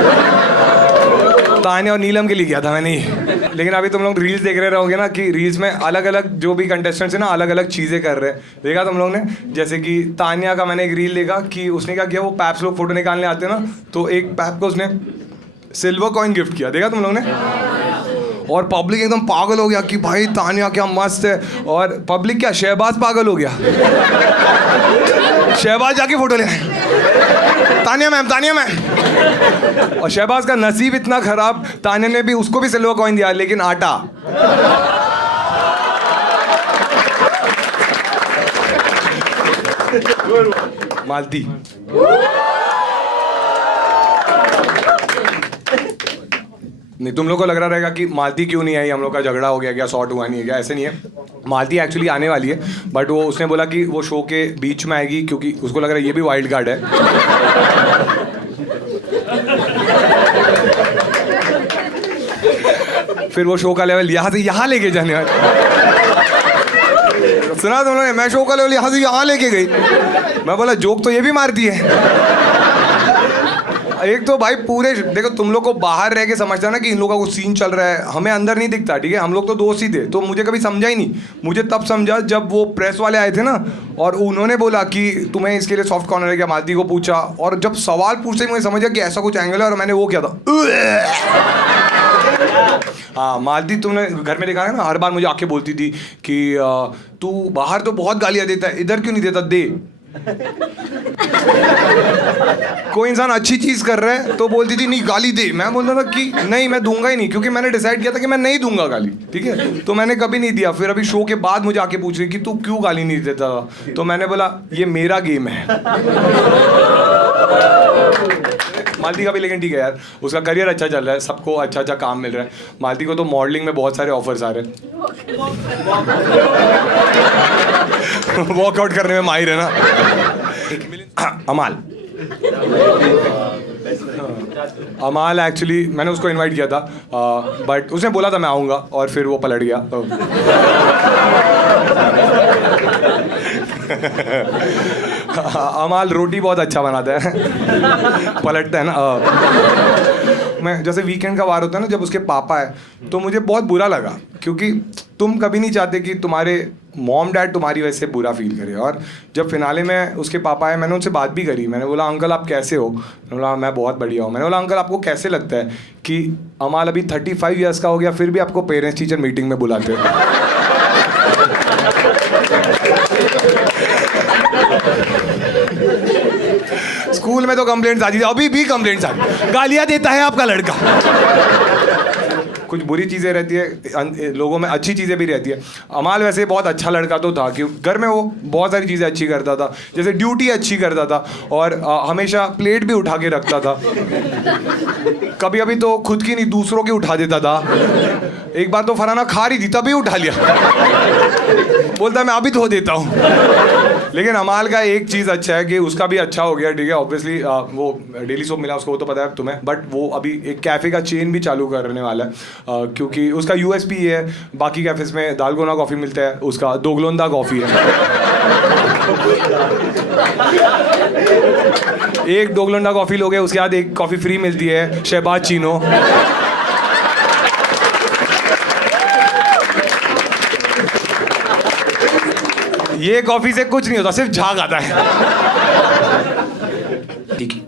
तान्या और नीलम के लिए किया था मैंने। लेकिन अभी तुम लोग रील्स देख रहे रहोगे ना, कि रील्स में अलग अलग जो भी कंटेस्टेंट्स हैं ना, अलग अलग चीज़ें कर रहे हैं। देखा तुम लोग ने? जैसे कि तान्या का मैंने एक रील देखा कि उसने क्या किया, वो पैप्स लोग फोटो निकालने आते हैं ना, तो एक पैप को उसने सिल्वर कॉइन गिफ्ट किया। देखा तुम लोग ने? और पब्लिक एकदम पागल हो गया कि भाई तान्या क्या मस्त है। और पब्लिक क्या, शहबाज पागल हो गया। शहबाज जाके फोटो ले, तान्या मैम। और शहबाज का नसीब इतना खराब, तान्या ने भी उसको भी सिल्वर कॉइन दिया, लेकिन आटा। मालती। नहीं, तुम लोग को लग रहा रहेगा कि मालती क्यों नहीं आई, हम लोग का झगड़ा हो गया क्या, सॉर्ट हुआ नहीं है क्या? ऐसे नहीं है। मालती एक्चुअली आने वाली है, बट वो उसने बोला कि वो शो के बीच में आएगी, क्योंकि उसको लग रहा है ये भी वाइल्ड कार्ड है। फिर वो शो का लेवल यहाँ से यहाँ लेके जाने वाला। सुना तुम लोगों ने? मैं शो का लेवल यहाँ से यहाँ लेके गई। मैं बोला जोक तो ये भी मारती है। एक तो भाई पूरे देखो, तुम लोग को बाहर रह के समझता ना कि इन लोगों का कुछ सीन चल रहा है, हमें अंदर नहीं दिखता, ठीक है। हम लोग तो दोस्त ही थे, तो मुझे कभी समझा ही नहीं। मुझे तब समझा जब वो प्रेस वाले आए थे ना, और उन्होंने बोला कि तुम्हें इसके लिए सॉफ्ट कॉर्नर है क्या, मालती को पूछा। और जब सवाल पूछते ही मुझे समझा कि ऐसा कुछ एंगल है, और मैंने वो किया था। हाँ, मालती तुमने घर में देखा है ना, हर बार मुझे आके बोलती थी कि तू बाहर तो बहुत गालियाँ देता है, इधर क्यों नहीं देता, दे। कोई इंसान अच्छी चीज कर रहा है तो बोलती थी नहीं गाली दे, मैं बोलता था कि नहीं मैं दूंगा ही नहीं, क्योंकि मैंने डिसाइड किया था कि मैं नहीं दूंगा गाली, ठीक है, तो मैंने कभी नहीं दिया। फिर अभी शो के बाद मुझे आके पूछ रही कि तू क्यों गाली नहीं देता था, तो मैंने बोला ये मेरा गेम है। मालती का भी लेकिन ठीक है यार, उसका करियर अच्छा चल रहा है, सबको अच्छा अच्छा काम मिल रहा है। मालती को तो मॉडलिंग में बहुत सारे ऑफर्स आ रहे हैं। वर्कआउट करने में माहिर है ना। अमाल अमाल एक्चुअली मैंने उसको इनवाइट किया था, बट उसने बोला था मैं आऊँगा और फिर वो पलट गया। अमाल रोटी बहुत अच्छा बनाता है। पलटता है ना। मैं जैसे वीकेंड का वार होता है ना, जब उसके पापा है तो मुझे बहुत बुरा लगा, क्योंकि तुम कभी नहीं चाहते कि तुम्हारे मॉम डैड तुम्हारी वजह से बुरा फील करे। और जब फिनाले में उसके पापा आए, मैंने उनसे बात भी करी। मैंने बोला अंकल आप कैसे हो? मैंने बोला मैं बहुत बढ़िया हूँ। मैंने बोला अंकल आपको कैसे लगता है कि अमाल अभी 35 ईयर्स का हो गया फिर भी आपको पेरेंट्स टीचर मीटिंग में बुलाते हैं? स्कूल में तो कंप्लेंट्स आती थी, अभी भी कंप्लेंट्स आती, गालियां देता है आपका लड़का। कुछ बुरी चीज़ें रहती है लोगों में, अच्छी चीज़ें भी रहती है। अमाल वैसे बहुत अच्छा लड़का तो था कि घर में वो बहुत सारी चीज़ें अच्छी करता था, जैसे ड्यूटी अच्छी करता था और हमेशा प्लेट भी उठा के रखता था। कभी कभी तो खुद की नहीं दूसरों की उठा देता था। एक बार तो फराना खा रही थी तभी उठा लिया, बोलता मैं अभी धो देता हूँ। लेकिन अमाल का एक चीज़ अच्छा है कि उसका भी अच्छा हो गया, ठीक है, ऑब्वियसली वो डेली सोप मिला उसको, वो तो पता है तुम्हें, बट वो अभी एक कैफ़े का चेन भी चालू करने वाला है, क्योंकि उसका यूएसपी ये है, बाकी कैफेज में दालगोना कॉफ़ी मिलता है, उसका दोगलोंदा कॉफ़ी है। एक दोगलोंदा कॉफ़ी लोगे उसके बाद एक कॉफ़ी फ्री मिलती है, शहबाज चीनो। ये कॉफ़ी से कुछ नहीं होता, सिर्फ झाग आता है। ठीक है,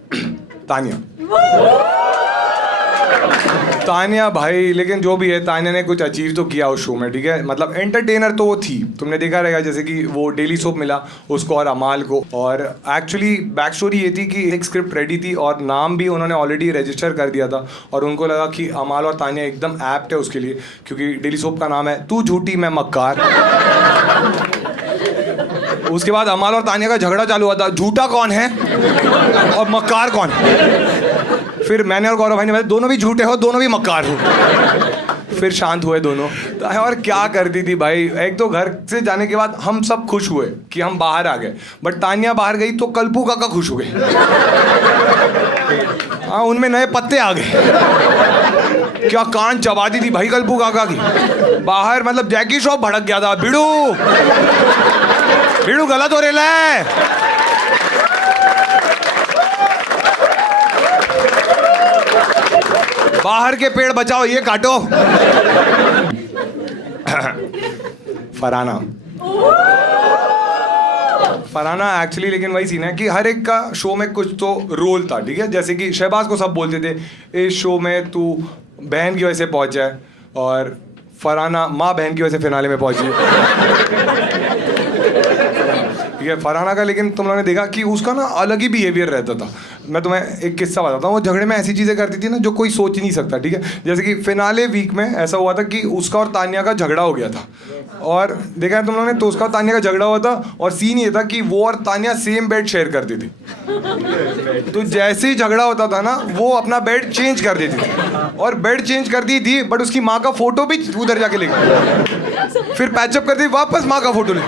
तानिया भाई, लेकिन जो भी है तानिया ने कुछ अचीव तो किया उस शो में, ठीक है, मतलब एंटरटेनर तो वो थी, तुमने देखा रहेगा, जैसे कि वो डेली सोप मिला उसको और अमाल को। और एक्चुअली बैक स्टोरी ये थी कि एक स्क्रिप्ट रेडी थी और नाम भी उन्होंने ऑलरेडी रजिस्टर कर दिया था, और उनको लगा कि अमाल और तानिया एकदम एप्ट है उसके लिए, क्योंकि डेली सोप का नाम है तू झूठी मैं मक्कार। उसके बाद अमाल और तानिया का झगड़ा चालू हुआ था, झूठा कौन है और मक्कार कौन है। फिर मैंने और गौरव भाई ने बताया दोनों भी झूठे हो, दोनों भी मक्कार हो। फिर शांत हुए दोनों। तो और क्या करती थी भाई, एक तो घर से जाने के बाद हम सब खुश हुए कि हम बाहर आ गए, बट तानिया बाहर गई तो कल्पू काका खुश हुए। हाँ, उनमें नए पत्ते आ गए। क्या कान चबाती थी भाई कल्पू काका की बाहर, मतलब जैकी श्रॉफ भड़क गया था। बिड़ू बिड़ू गलत हो रहा है। बाहर के पेड़ बचाओ, ये काटो। फराना एक्चुअली, लेकिन वही सीन है कि हर एक का शो में कुछ तो रोल था, ठीक है, जैसे कि शहबाज को सब बोलते थे इस शो में तू बहन की वजह से पहुंचा है, और फराना माँ बहन की वजह से फिनाले में पहुंची है, ठीक है। फराना का लेकिन तुम लोगों ने देखा कि उसका ना अलग ही बिहेवियर रहता था। मैं तुम्हें एक किस्सा बताता हूँ, वो झगड़े में ऐसी चीज़ें करती थी ना जो कोई सोच ही नहीं सकता, ठीक है। जैसे कि फिनाले वीक में ऐसा हुआ था कि उसका और तानिया का झगड़ा हो गया था, और देखा है तुम लोगों ने, तो उसका और तानिया का झगड़ा हुआ था, और सीन ये था कि वो और तानिया सेम बेड शेयर करती थी। तो जैसे ही झगड़ा होता था ना, वो अपना बेड चेंज कर देती थी, और बेड चेंज कर दी थी, बट उसकी माँ का फोटो भी उधर जाके ले गई, फिर पैचअप कर दी, वापस माँ का फोटो ले।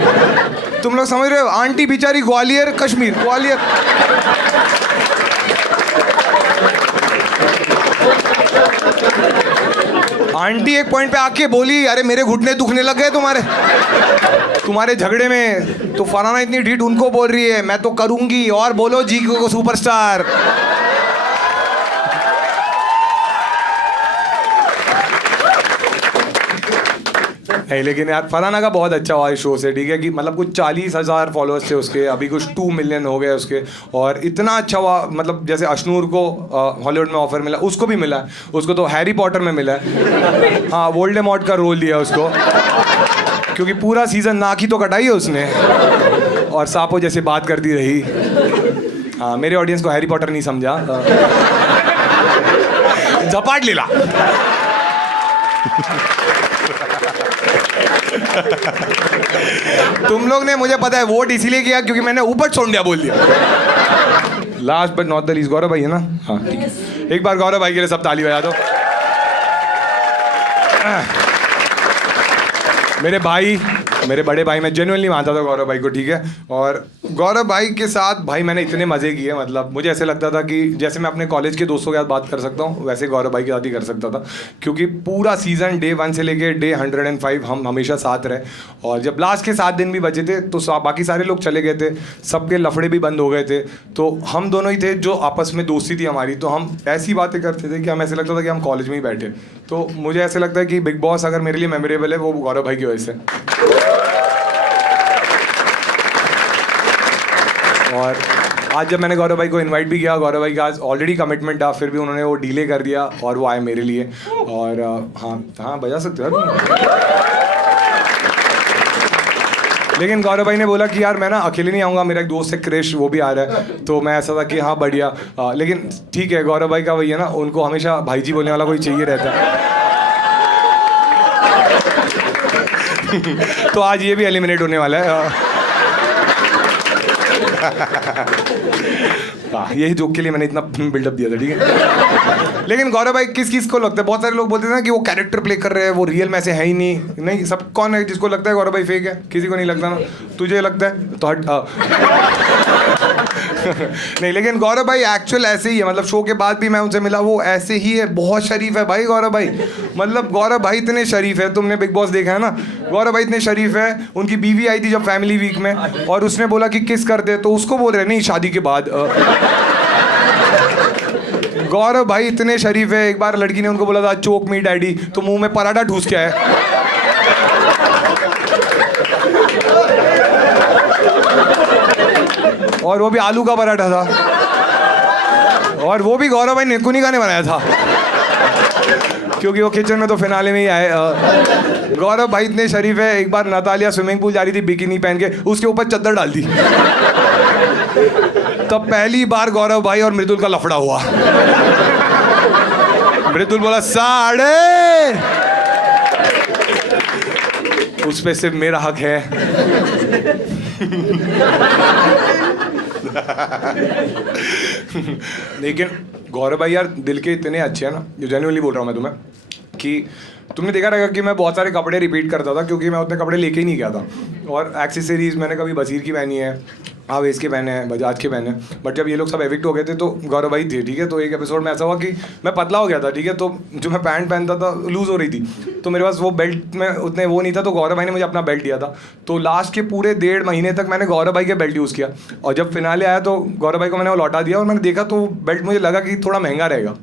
तुम लोग समझ रहे हो, आंटी बेचारी ग्वालियर कश्मीर ग्वालियर। आंटी एक पॉइंट पे आके बोली अरे मेरे घुटने दुखने लग गए तुम्हारे झगड़े में। तो फराना इतनी ढीठ उनको बोल रही है मैं तो करूंगी, और बोलो जी को सुपरस्टार। है, लेकिन यार फराना का बहुत अच्छा हुआ इस शो से, ठीक है, कि मतलब कुछ 40,000 फॉलोअर्स थे उसके, अभी कुछ 2 मिलियन हो गए उसके, और इतना अच्छा हुआ, मतलब जैसे अशनूर को हॉलीवुड में ऑफर मिला, उसको भी मिला है, उसको तो हैरी पॉटर में मिला है। हाँ, वोल्डेमॉर्ट का रोल दिया उसको, क्योंकि पूरा सीजन नाक ही तो कटाई है उसने। और सांपों जैसे बात करती रही। हाँ, मेरे ऑडियंस को हैरी पॉटर नहीं समझा। झपाट लीला। तुम लोग ने, मुझे पता है, वोट इसीलिए किया क्योंकि मैंने ऊपर छोड़ बोल दिया। Last but not the least, Gaurav भाई है ना? हाँ ठीक है, एक बार गौरव भाई के लिए सब ताली बजा दो। मेरे भाई, मेरे बड़े भाई, मैं जेन्युइनली मानता था गौरव भाई को, ठीक है। और गौरव भाई के साथ भाई मैंने इतने मज़े किए, मतलब मुझे ऐसे लगता था कि जैसे मैं अपने कॉलेज के दोस्तों के साथ बात कर सकता हूँ वैसे गौरव भाई के साथ ही कर सकता था, क्योंकि पूरा सीज़न डे 1 से लेके डे 105 हम हमेशा साथ रहे। और जब लास्ट के 7 दिन भी बचे थे तो बाकी सारे लोग चले गए थे, सबके लफड़े भी बंद हो गए थे, तो हम दोनों ही थे जो आपस में दोस्ती थी हमारी। तो हम ऐसी बातें करते थे कि हम ऐसे लगता था कि हम कॉलेज में ही बैठे। तो मुझे ऐसे लगता है कि बिग बॉस अगर मेरे लिए मेमोरेबल है वो गौरव भाई की वजह से। और आज जब मैंने गौरव भाई को इनवाइट भी किया, गौरव भाई का आज ऑलरेडी कमिटमेंट था, फिर भी उन्होंने वो डिले कर दिया और वो आए मेरे लिए। और हाँ बजा सकते हो यार। लेकिन गौरव भाई ने बोला कि यार मैं ना अकेले नहीं आऊँगा, मेरा एक दोस्त है क्रिश, वो भी आ रहा है। तो मैं ऐसा था कि हाँ बढ़िया, लेकिन ठीक है, गौरव भाई का वही है ना, उनको हमेशा भाई जी बोलने वाला कोई चाहिए रहता है। तो आज ये भी एलिमिनेट होने वाला है। यही जोक के लिए मैंने इतना बिल्डअप दिया था, ठीक है। लेकिन गौरव भाई किस को लगता है, बहुत सारे लोग बोलते हैं ना कि वो कैरेक्टर प्ले कर रहे हैं, वो रियल में ऐसे है ही नहीं। सब कौन है जिसको लगता है गौरव भाई फेक है? किसी को नहीं लगता ना। तुझे लगता है तो हट। नहीं, लेकिन गौरव भाई एक्चुअल ऐसे ही है, मतलब शो के बाद भी मैं उनसे मिला, वो ऐसे ही है, बहुत शरीफ है भाई गौरव भाई। मतलब गौरव भाई इतने शरीफ है, तुमने बिग बॉस देखा है ना, गौरव भाई इतने शरीफ है। उनकी बीवी आई थी जब फैमिली वीक में, और उसने बोला कि किस कर दे, तो उसको बोल रहे नहीं शादी के बाद। गौरव भाई इतने शरीफ है, एक बार लड़की ने उनको बोला था चोक मी डैडी, तो मुंह में पराठा ठूस के आए। और वो भी आलू का पराठा था, और वो भी गौरव भाई निकुनिका ने बनाया था, क्योंकि वो किचन में तो फिनाले में ही आए। गौरव भाई इतने शरीफ है, एक बार नतालिया स्विमिंग पूल जा रही थी बिकिनी पहन के, उसके ऊपर चद्दर डाल दी। तब पहली बार गौरव भाई और मृदुल का लफड़ा हुआ। मृदुल बोला साढ़े, उस पे सिर्फ मेरा हक है। लेकिन गौरव भाई यार दिल के इतने अच्छे हैं ना, जेन्युइनली बोल रहा हूँ मैं तुम्हें, कि तुमने देखा रहेगा कि मैं बहुत सारे कपड़े रिपीट करता था, क्योंकि मैं उतने कपड़े लेके ही नहीं गया था। और एक्सेसरीज मैंने कभी बसीर की पहनी है, आवेश के पहने हैं, बजाज के पहने हैं, बट जब ये लोग सब एविक्ट हो गए थे तो गौरव भाई थे, ठीक है। तो एक एपिसोड में ऐसा हुआ कि मैं पतला हो गया था, ठीक है, तो जो मैं पैंट पहनता था लूज़ हो रही थी, तो मेरे पास वो बेल्ट में उतने वो नहीं था, तो गौरव भाई ने मुझे अपना बेल्ट दिया था। तो लास्ट के पूरे 1.5 महीने तक मैंने गौरव भाई के बेल्ट यूज़ किया, और जब फिनाले आया तो गौरव भाई को मैंने वो लौटा दिया, और मैंने देखा तो बेल्ट मुझे लगा कि थोड़ा महंगा रहेगा।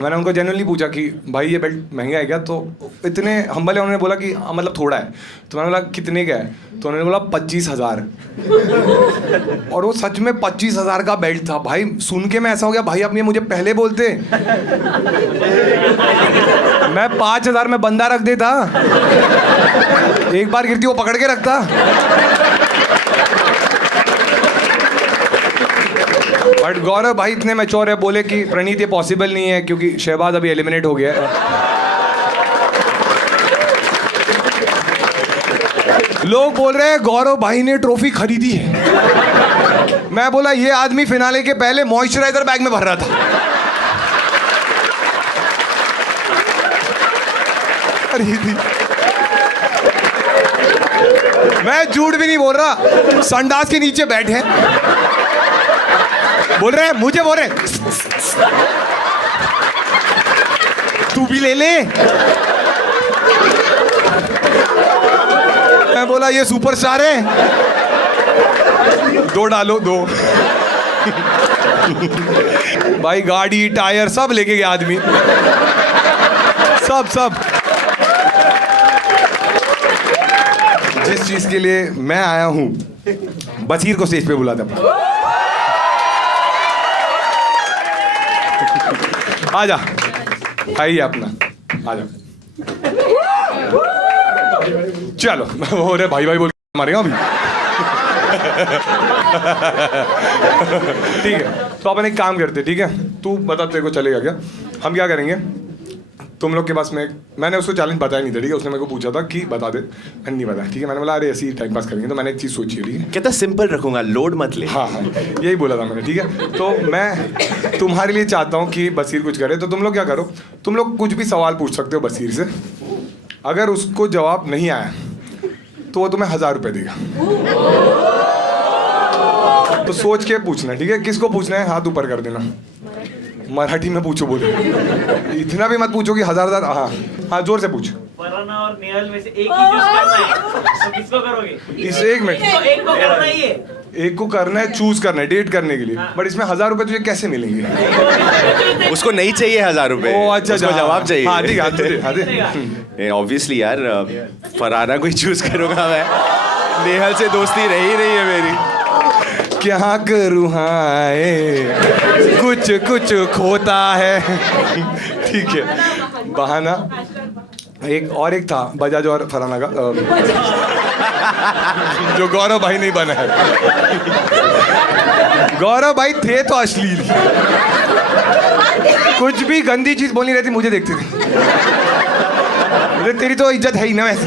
मैंने उनको जेन्युइनली पूछा कि भाई ये बेल्ट महंगा है क्या? तो इतने हम्बल है, उन्होंने बोला कि मतलब थोड़ा है। तो मैंने बोला कितने का है? तो उन्होंने बोला 25,000। और वो सच में 25,000 का बेल्ट था। भाई सुन के मैं ऐसा हो गया, भाई अपनी मुझे पहले बोलते, मैं 5,000 में बंदा रख देता, एक बार गिरती वो पकड़ के रखता। बट गौरव भाई इतने मैच्योर है, बोले कि प्रणीत ये पॉसिबल नहीं है क्योंकि शहबाज अभी एलिमिनेट हो गया है। लोग बोल रहे हैं गौरव भाई ने ट्रॉफी खरीदी है। मैं बोला ये आदमी फिनाले के पहले मॉइस्चराइजर बैग में भर रहा था। मैं झूठ भी नहीं बोल रहा, संडास के नीचे बैठे बोल रहे हैं, मुझे बोल रहे तू भी ले ले। मैं बोला ये सुपरस्टार है, 2 डालो 2। भाई गाड़ी टायर सब लेके गया आदमी, सब। जिस चीज के लिए मैं आया हूं, बसीर को स्टेज पे बुला था। आजा, आइए अपना, आजा। चलो, हो रहे भाई बोल मारेगा अभी। ठीक है, तो अपन एक काम करते, ठीक है, तू बता तेरे को चलेगा क्या? हम क्या करेंगे, तुम लोग के पास में, मैंने उसको चैलेंज बताया नहीं था, ठीक है, उसने मेरे को पूछा था कि बता दे, मैंने नहीं बताया, ठीक है, मैंने बोला अरे ऐसे ही टाइम पास करेंगे, तो मैंने एक चीज़ सोची है, ठीक है। कहता सिंपल रखूंगा, लोड मत ले। हाँ हाँ, यही बोला था मैंने, ठीक है। तो मैं तुम्हारे लिए चाहता हूँ कि बसीर कुछ करे, तो तुम लोग क्या करो, तुम लोग कुछ भी सवाल पूछ सकते हो बसीर से, अगर उसको जवाब नहीं आया तो वो तुम्हें 1000 रुपये देगा। तो सोच के पूछना, ठीक है, किसको पूछना है हाथ ऊपर कर देना, मराठी में पूछो, बोलो, इतना भी मत पूछो कि 1000। हाँ हाँ, जोर से पूछ। फरहाना और नेहल में से एक ही चूज करना है, तो किसको करोगे? इस एक मिनट, तो एक को करना ही है। एक को करना है, चूज करना है डेट करने के लिए, बट इसमें 1000 रुपये तुझे कैसे मिलेंगे? उसको नहीं चाहिए 1000 रुपए। ओ अच्छा, उसको जवाब चाहिए। हाँ ठीक है, हाँ दे। ऑब्वियसली यार, फरहाना को ही चूज करूंगा मैं, नेहल से दोस्ती रही नहीं है मेरी। क्या करूँ हाय, कुछ कुछ खोता है। ठीक है, बहाना। एक और एक था बजाज और फरहाना का, जो गौरव भाई नहीं बना है। गौरव भाई थे तो अश्लील, कुछ भी गंदी चीज बोलनी रहती मुझे देखती थी। मुझे तेरी तो इज्जत है ही ना वैसे।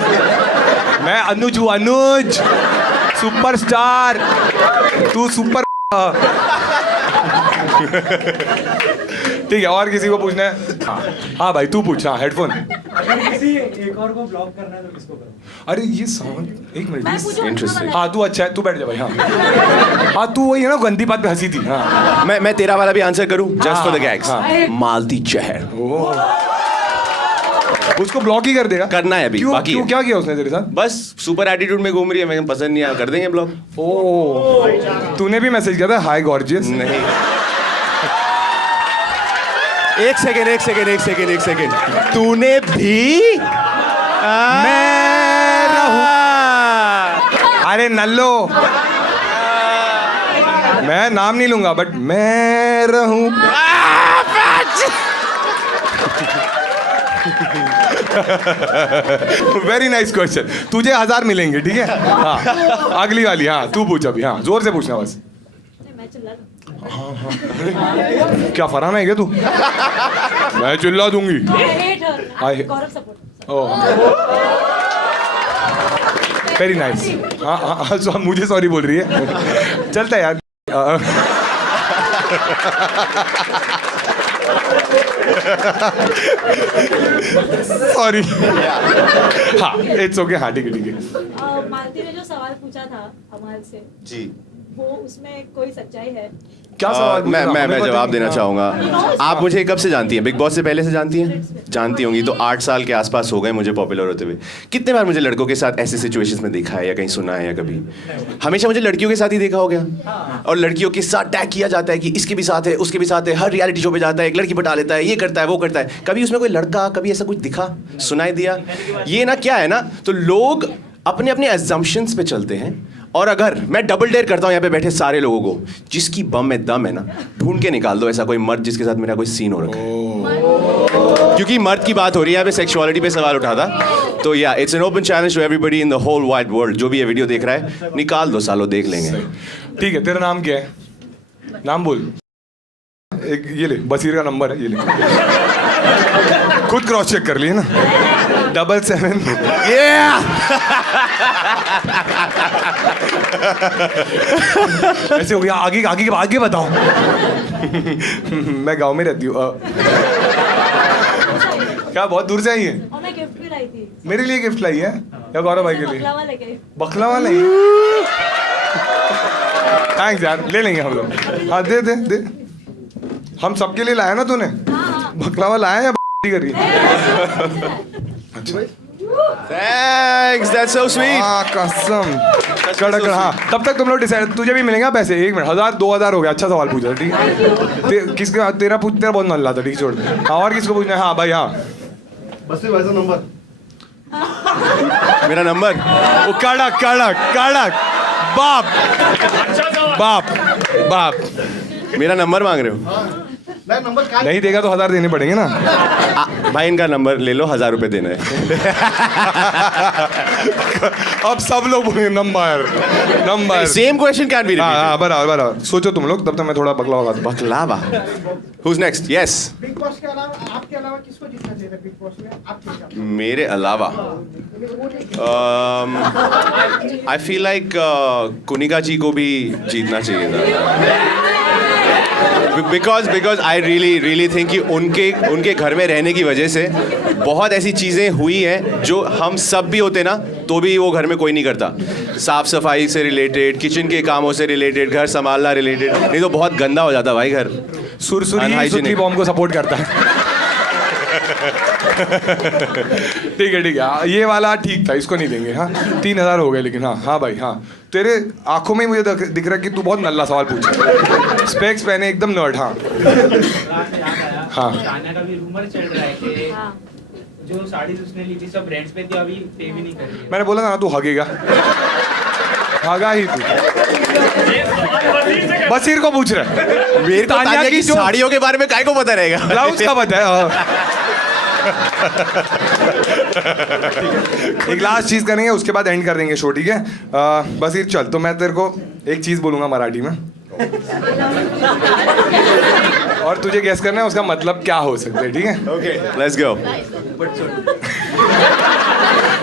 मैं अनुज हूँ, अनुज सुपरस्टार, तू सुपर। ठीक है, और किसी को पूछना है? हाँ हाँ भाई तू पूछ। हाँ हेडफोन। किसी एक और को ब्लॉक करना है तो किसको करोगे? अरे ये साउंड, एक मिनट, इंटरेस्टिंग। हाँ तू अच्छा है, तू बैठ जा भाई। हाँ हाँ, तू वही है ना गंदी बात पे हंसी थी। हाँ मैं तेरा वाला भी आंसर करूं जस्ट फॉर द हाँ, गैग्स। हाँ। मालती जहर उसको ब्लॉक ही कर देगा। करना है अभी, क्यों बाकी क्यों है। क्या किया उसने तेरे साथ? बस सुपर एटीट्यूड में घूम रही है, मैं पसंद नहीं आया, कर देंगे ब्लॉक। ओ तूने भी मैसेज किया था हाय गॉर्जियस? नहीं, एक सेकेंड, तूने भी मैं रहूं। अरे नल्लो, मैं नाम नहीं लूंगा बट मैं रहूं। Very nice question. तुझे 1000 मिलेंगे, ठीक है। हाँ अगली वाली, हाँ तू पूछ अभी। हाँ जोर से पूछना बस। क्या फरहाना है क्या तू? मैं चिल्ला दूंगी। Very nice. हाँ हाँ हाँ, मुझे सॉरी बोल रही है। चलता है यार। सॉरी। हाँ इट्स ओके। हाँ ठीक है ठीक है। मालती ने जो सवाल पूछा था अमाल से, जी, वो उसमें कोई सच्चाई है? क्या सवाल? मैं जवाब देना चाहूँगा। आप मुझे कब से जानती हैं? बिग बॉस से पहले से जानती हैं? जानती होंगी। तो 8 साल के आसपास हो गए मुझे पॉपुलर होते हुए। कितने बार मुझे लड़कों के साथ ऐसे सिचुएशंस में देखा है या कहीं सुना है या कभी? हमेशा मुझे लड़कियों के साथ ही देखा हो गया, और लड़कियों के साथ टैग किया जाता है कि इसके भी साथ है, उसके भी साथ है। हर रियलिटी शो पे जाता है, एक लड़की पटा लेता है, ये करता है, वो करता है। कभी उसमें कोई लड़का, कभी ऐसा कुछ दिखा, सुनाई दिया? ये ना क्या है ना, तो लोग अपने अपने अजम्पशंस पे चलते हैं। और अगर मैं डबल डेयर करता हूँ यहाँ पे बैठे सारे लोगों को, जिसकी बम में दम है ना, ढूंढ के निकाल दो ऐसा कोई मर्द जिसके साथ मेरा कोई सीन हो रखा है। क्योंकि मर्द की बात हो रही है यहाँ पे, सेक्सुअलिटी पे सवाल उठा था। तो या it's an open challenge to everybody in the whole wide world. जो भी ये वीडियो देख रहा है, निकाल दो सालों, देख लेंगे। ठीक है, तेरा नाम क्या है? नाम बोल। एक ये ले, बसीर का नंबर है, ये ले। खुद क्रॉस चेक कर लिए ना। 77 ऐसे हो गया। आगे आगे आगे बताओ। मैं गांव में रहती हूँ। क्या बहुत दूर से आई है? और मैं गिफ्ट भी लाई थी। मेरे लिए गिफ्ट लाई है या गौरव भाई के लिए? बकलावा लेके आई। बकलावा नहीं? थैंक्स यार, ले लेंगे हम लोग। हाँ दे दे दे। हम सबके लिए लाया ना तूने? बकलावा लाया या कर रही? अच्छा थैंक्स, दैट्स सो स्वीट। हाँ कसम कड़क। हाँ तब तक तुम लोग डिसाइड, तुझे भी मिलेंगे पैसे। 1 मिनट, 1000 2000 हो गया। अच्छा सवाल पूछा, ठीक है। किसका? तेरा बहुत नल्ला था, ठीक छोड़ दे। हाँ और किसको पूछना है? हाँ भाई हाँ। बस भाई साहब नंबर। मेरा नंबर? वो कड़क कड़क कड़क बाप बाप बाप। मेरा नंबर मांग रहे हो? नंबर नहीं देगा तो 1000 देने पड़ेंगे ना। भाई इनका नंबर ले लो, 1000 रुपए देना है। अब सब लोग बोले number number. Same question can be हाँ बराबर बराबर। सोचो तुम लोग, तब तक मैं थोड़ा बकलावा खाता हूँ। बकलावा। Who's next? Yes. Big boss के अलावा आपके अलावा किसको जीतना चाहिए था बिग बॉस में? आप क्या मेरे अलावा आई फील लाइक कुनिका जी को भी जीतना चाहिए था। बिकॉज आई रियली थिंक कि उनके घर में रहने की वजह से बहुत ऐसी चीज़ें हुई हैं जो हम सब भी होते ना तो भी वो घर में कोई नहीं करता। साफ सफाई से रिलेटेड, किचन के कामों से रिलेटेड, घर संभालना रिलेटेड, नहीं तो बहुत गंदा हो जाता भाई घर। सुरसुरी सुतली बॉम्ब को सपोर्ट करता है। ठीक है ये वाला ठीक था, इसको नहीं देंगे। हाँ 3000 हो गए, लेकिन हाँ भाई हाँ, तेरे आंखों में ही मुझे दिख रहा है कि तू बहुत नल्ला सवाल पूछा। स्पेक्स पहने एकदम नर्ड। हाँ तान्या का भी रूमर चल रहा है कि जो साड़ी उसने ली थी सब रेंट्स पे थी, अभी पे भी नहीं कर रही है। मैंने बोला था ना तू हगेगा, हगा ही तू। बसीर को पूछ रहा है। मेरे को तान्या की साड़ियों के बारे में काय को पता रहेगा? ब्लाउज का पता है। एक लास्ट चीज करेंगे, उसके बाद एंड कर देंगे शो, ठीक है? बसीर चल, तो मैं तेरे को एक चीज बोलूंगा मराठी में और तुझे गेस करना है उसका मतलब क्या हो सकता है, ठीक है? Okay let's go.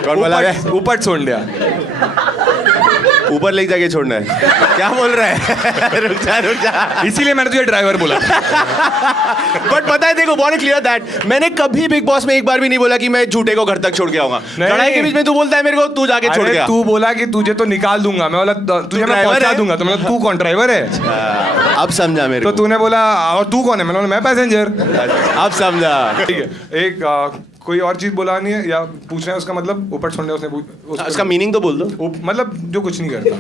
कौन बोला है? ऊपर छोड़ दिया। ऊपर ले जाके छोड़ना है? क्या बोल रहा है? रुक जा। इसीलिए मैंने तुझे ड्राइवर बोला। बट पता है देखो, बहुत क्लियर दैट मैंने कभी बिग बॉस में एक बार भी नहीं बोला कि मैं झूठे को घर तक छोड़ के आऊंगा। लड़ाई के बीच में तू बोलता है मेरे को तू जाके छोड़ गया। तू बोला कि तुझे तो निकाल दूंगा, मैं बोला तुझे मैं पहुंचा दूंगा, तो मैं तू कौन ड्राइवर है? अब समझा मेरे तो को। तूने बोला और तू कौन है? मैंने बोला मैं पैसेंजर। अब समझा। ठीक है, एक कोई और चीज बोला नहीं है या पूछना है उसका मतलब? ऊपर छोड़ने उसने उसका मीनिंग तो बोल दो। मतलब जो कुछ नहीं करता,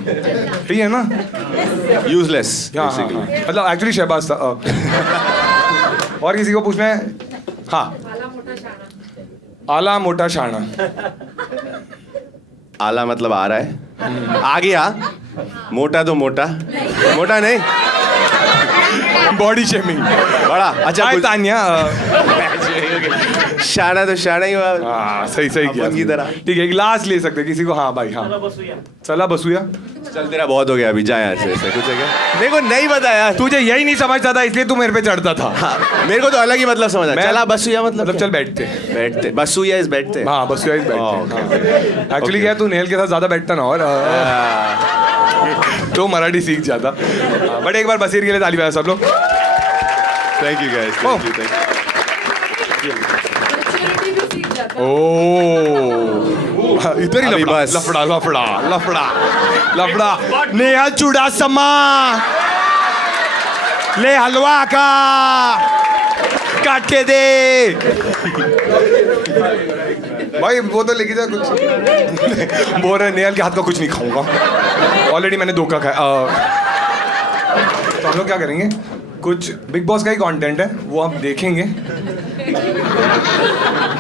ठीक है ना? यूजलेस मतलब एक्चुअली शहबाज था। और किसी को पूछना है? हाँ आला मोटा शाना। आला मतलब आ रहा है, आ गया। मोटा तो मोटा नहीं, बॉडी शेमिंग बड़ा अच्छा। तान्या शाना तो शाना ही हुआ। हाँ सही किया की तरह। ठीक है, एक लास्ट ले सकते किसी को? हाँ भाई हाँ चला बसुया। चल तेरा बहुत हो गया, अभी जा यहाँ से। ऐसा कुछ है क्या? मेरे को नहीं बताया। तुझे यही नहीं समझता था इसलिए तू मेरे पे चढ़ता था। हाँ, मेरे को तो अलग ही मतलब समझा। चला बसुया मतलब चल बैठते बसुया इज बैठते। हाँ बसुया इज बैठते। एक्चुअली क्या है, तू नेहल के साथ ज्यादा बैठता ना और तो मराठी सीख जाता। बट एक बार बसीर के लिए ताली बजा सब लोग। Thank you guys, thank you. Maturity भी सीख जाता है। ओ इधर ही लफड़ा नेहल चुड़ासमा ले हलवा का काट के दे भाई। वो तो लेके जा कुछ। बोल रहे नेहल के हाथ का कुछ नहीं खाऊंगा, ऑलरेडी मैंने धोखा खाया। तो हम लोग क्या करेंगे, कुछ बिग बॉस का ही कंटेंट है वो हम देखेंगे।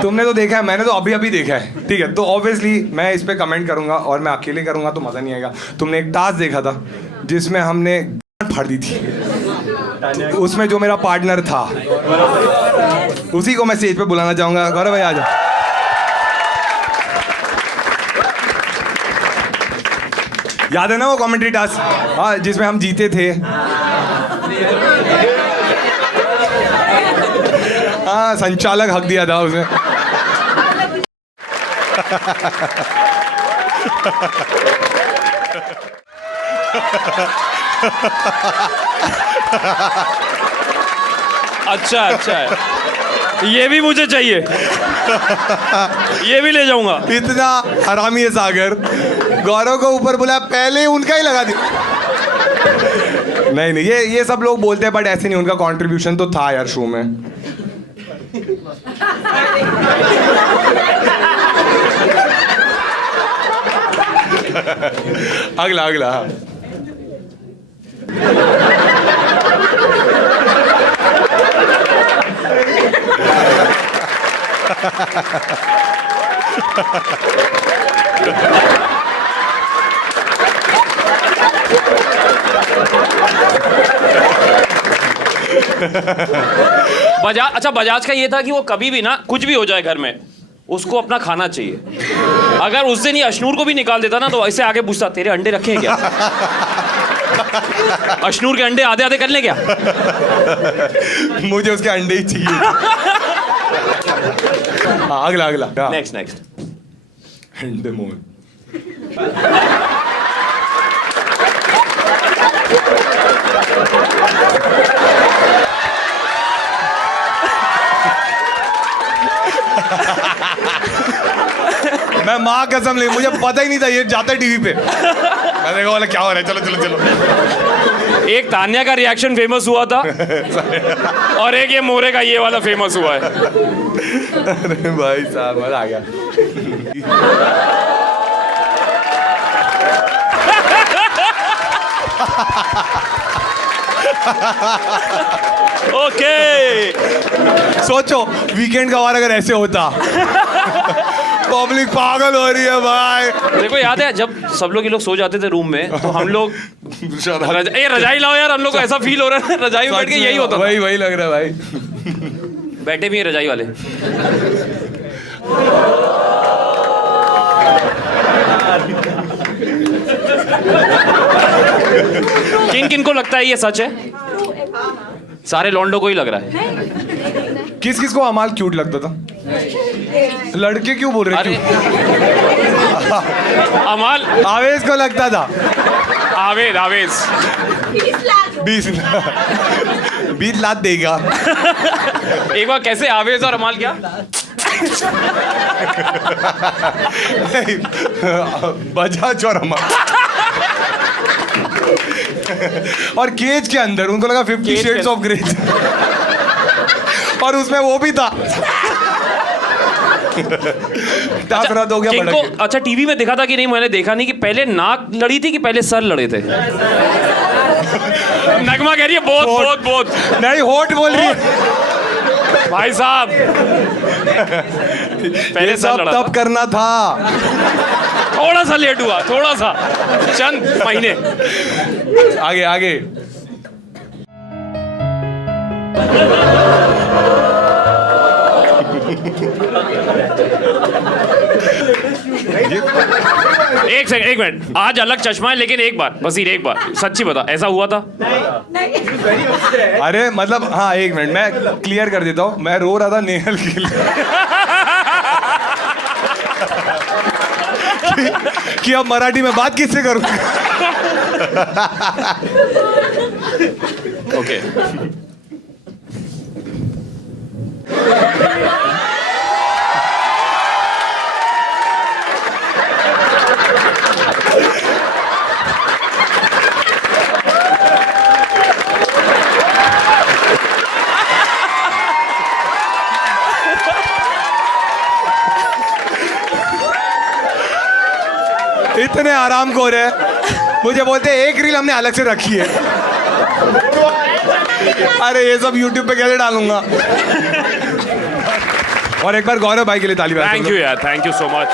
तुमने तो देखा है, मैंने तो अभी देखा है, ठीक है? तो ऑब्वियसली मैं इस पे कमेंट करूंगा और मैं अकेले करूंगा तो मज़ा नहीं आएगा। तुमने एक टास्क देखा था जिसमें हमने फाड़ दी थी, उसमें जो मेरा पार्टनर था उसी को मैं स्टेज पे बुलाना चाहूंगा। गौरव भाई आ जाओ। याद है ना वो कमेंट्री टास्क? हाँ जिसमें हम जीते थे। हाँ संचालक हक दिया था उसने। अच्छा है, ये भी मुझे चाहिए, ये भी ले जाऊंगा। इतना हरामी है सागर। गौरव को ऊपर बुलाया, पहले उनका ही लगा दिया। नहीं ये सब लोग बोलते हैं बट ऐसे नहीं, उनका कंट्रीब्यूशन तो था यार शो में। अगला बजाज, अच्छा बजाज का ये था कि वो कभी भी ना कुछ भी हो जाए घर में उसको अपना खाना चाहिए। अगर उस दिन ये अशनूर को भी निकाल देता ना तो ऐसे आगे पूछता तेरे अंडे रखे हैं क्या? अशनूर के अंडे आधे आधे कर ले क्या? मुझे उसके अंडे ही चाहिए। हाँ, अगला अगला नेक्स्ट अंडे मोल। मैं माँ कसम ले, मुझे पता ही नहीं था ये जाता है टीवी पे। मैं देखा बोला क्या हो रहा है, चलो चलो चलो। एक तान्या का रिएक्शन फेमस हुआ था और एक ये मोरे का ये वाला फेमस हुआ है। अरे भाई साहब मजा आ गया। ओके, सोचो वीकेंड का वार अगर ऐसे होता। पब्लिक पागल हो रही है भाई। देखो याद है जब सब लोग ये लोग सो जाते थे रूम में तो हम लोग ए रजाई लाओ यार, हम लोग को ऐसा फील हो रहा है रजाई में बैठ के यही होता था। वही वही लग रहा है भाई। बैठे भी हैं रजाई वाले। किन किन को लगता है ये सच है? सारे लॉन्डो को ही लग रहा है। किस किस को अमाल क्यूट लगता था? लड़के क्यों बोल रहे अरे क्यों? अमाल, आवेश को लगता था। आवेद आवेज 20 लाख देगा। एक बार कैसे आवेज और अमाल क्या? बजाज और अमाल। और केज के अंदर उनको लगा 50 केज शेड्स के- ऑफ ग्रे। और उसमें वो भी था। दांत रद्द हो गया किनको भड़क के। अच्छा टीवी में देखा था कि नहीं? मैंने देखा नहीं कि पहले नाक लड़ी थी कि पहले सर लड़े थे। नगमा कह रही है बहुत होठ। बहुत बहुत। नहीं होठ बोल रही है। भाई साहब पहले ये सर सब लड़ा तब था। करना था। थोड़ा सा लेट हुआ, थोड़ा सा, चंद महीने। आगे आगे। एक सेकंड, एक मिनट। आज अलग चश्मा है लेकिन एक बार बस एक बार सच्ची बता, ऐसा हुआ था? अरे मतलब हाँ एक मिनट मैं क्लियर कर देता हूँ। मैं रो रहा था नेहल के लिए कि अब मराठी में बात किससे करूँ। ओके इतने आराम को रहे मुझे बोलते एक रील हमने अलग से रखी है। अरे ये सब YouTube पे कैसे डालूंगा। और एक बार गौरव भाई के लिए ताली बजा दो। थैंक यू यार, थैंक यू सो मच।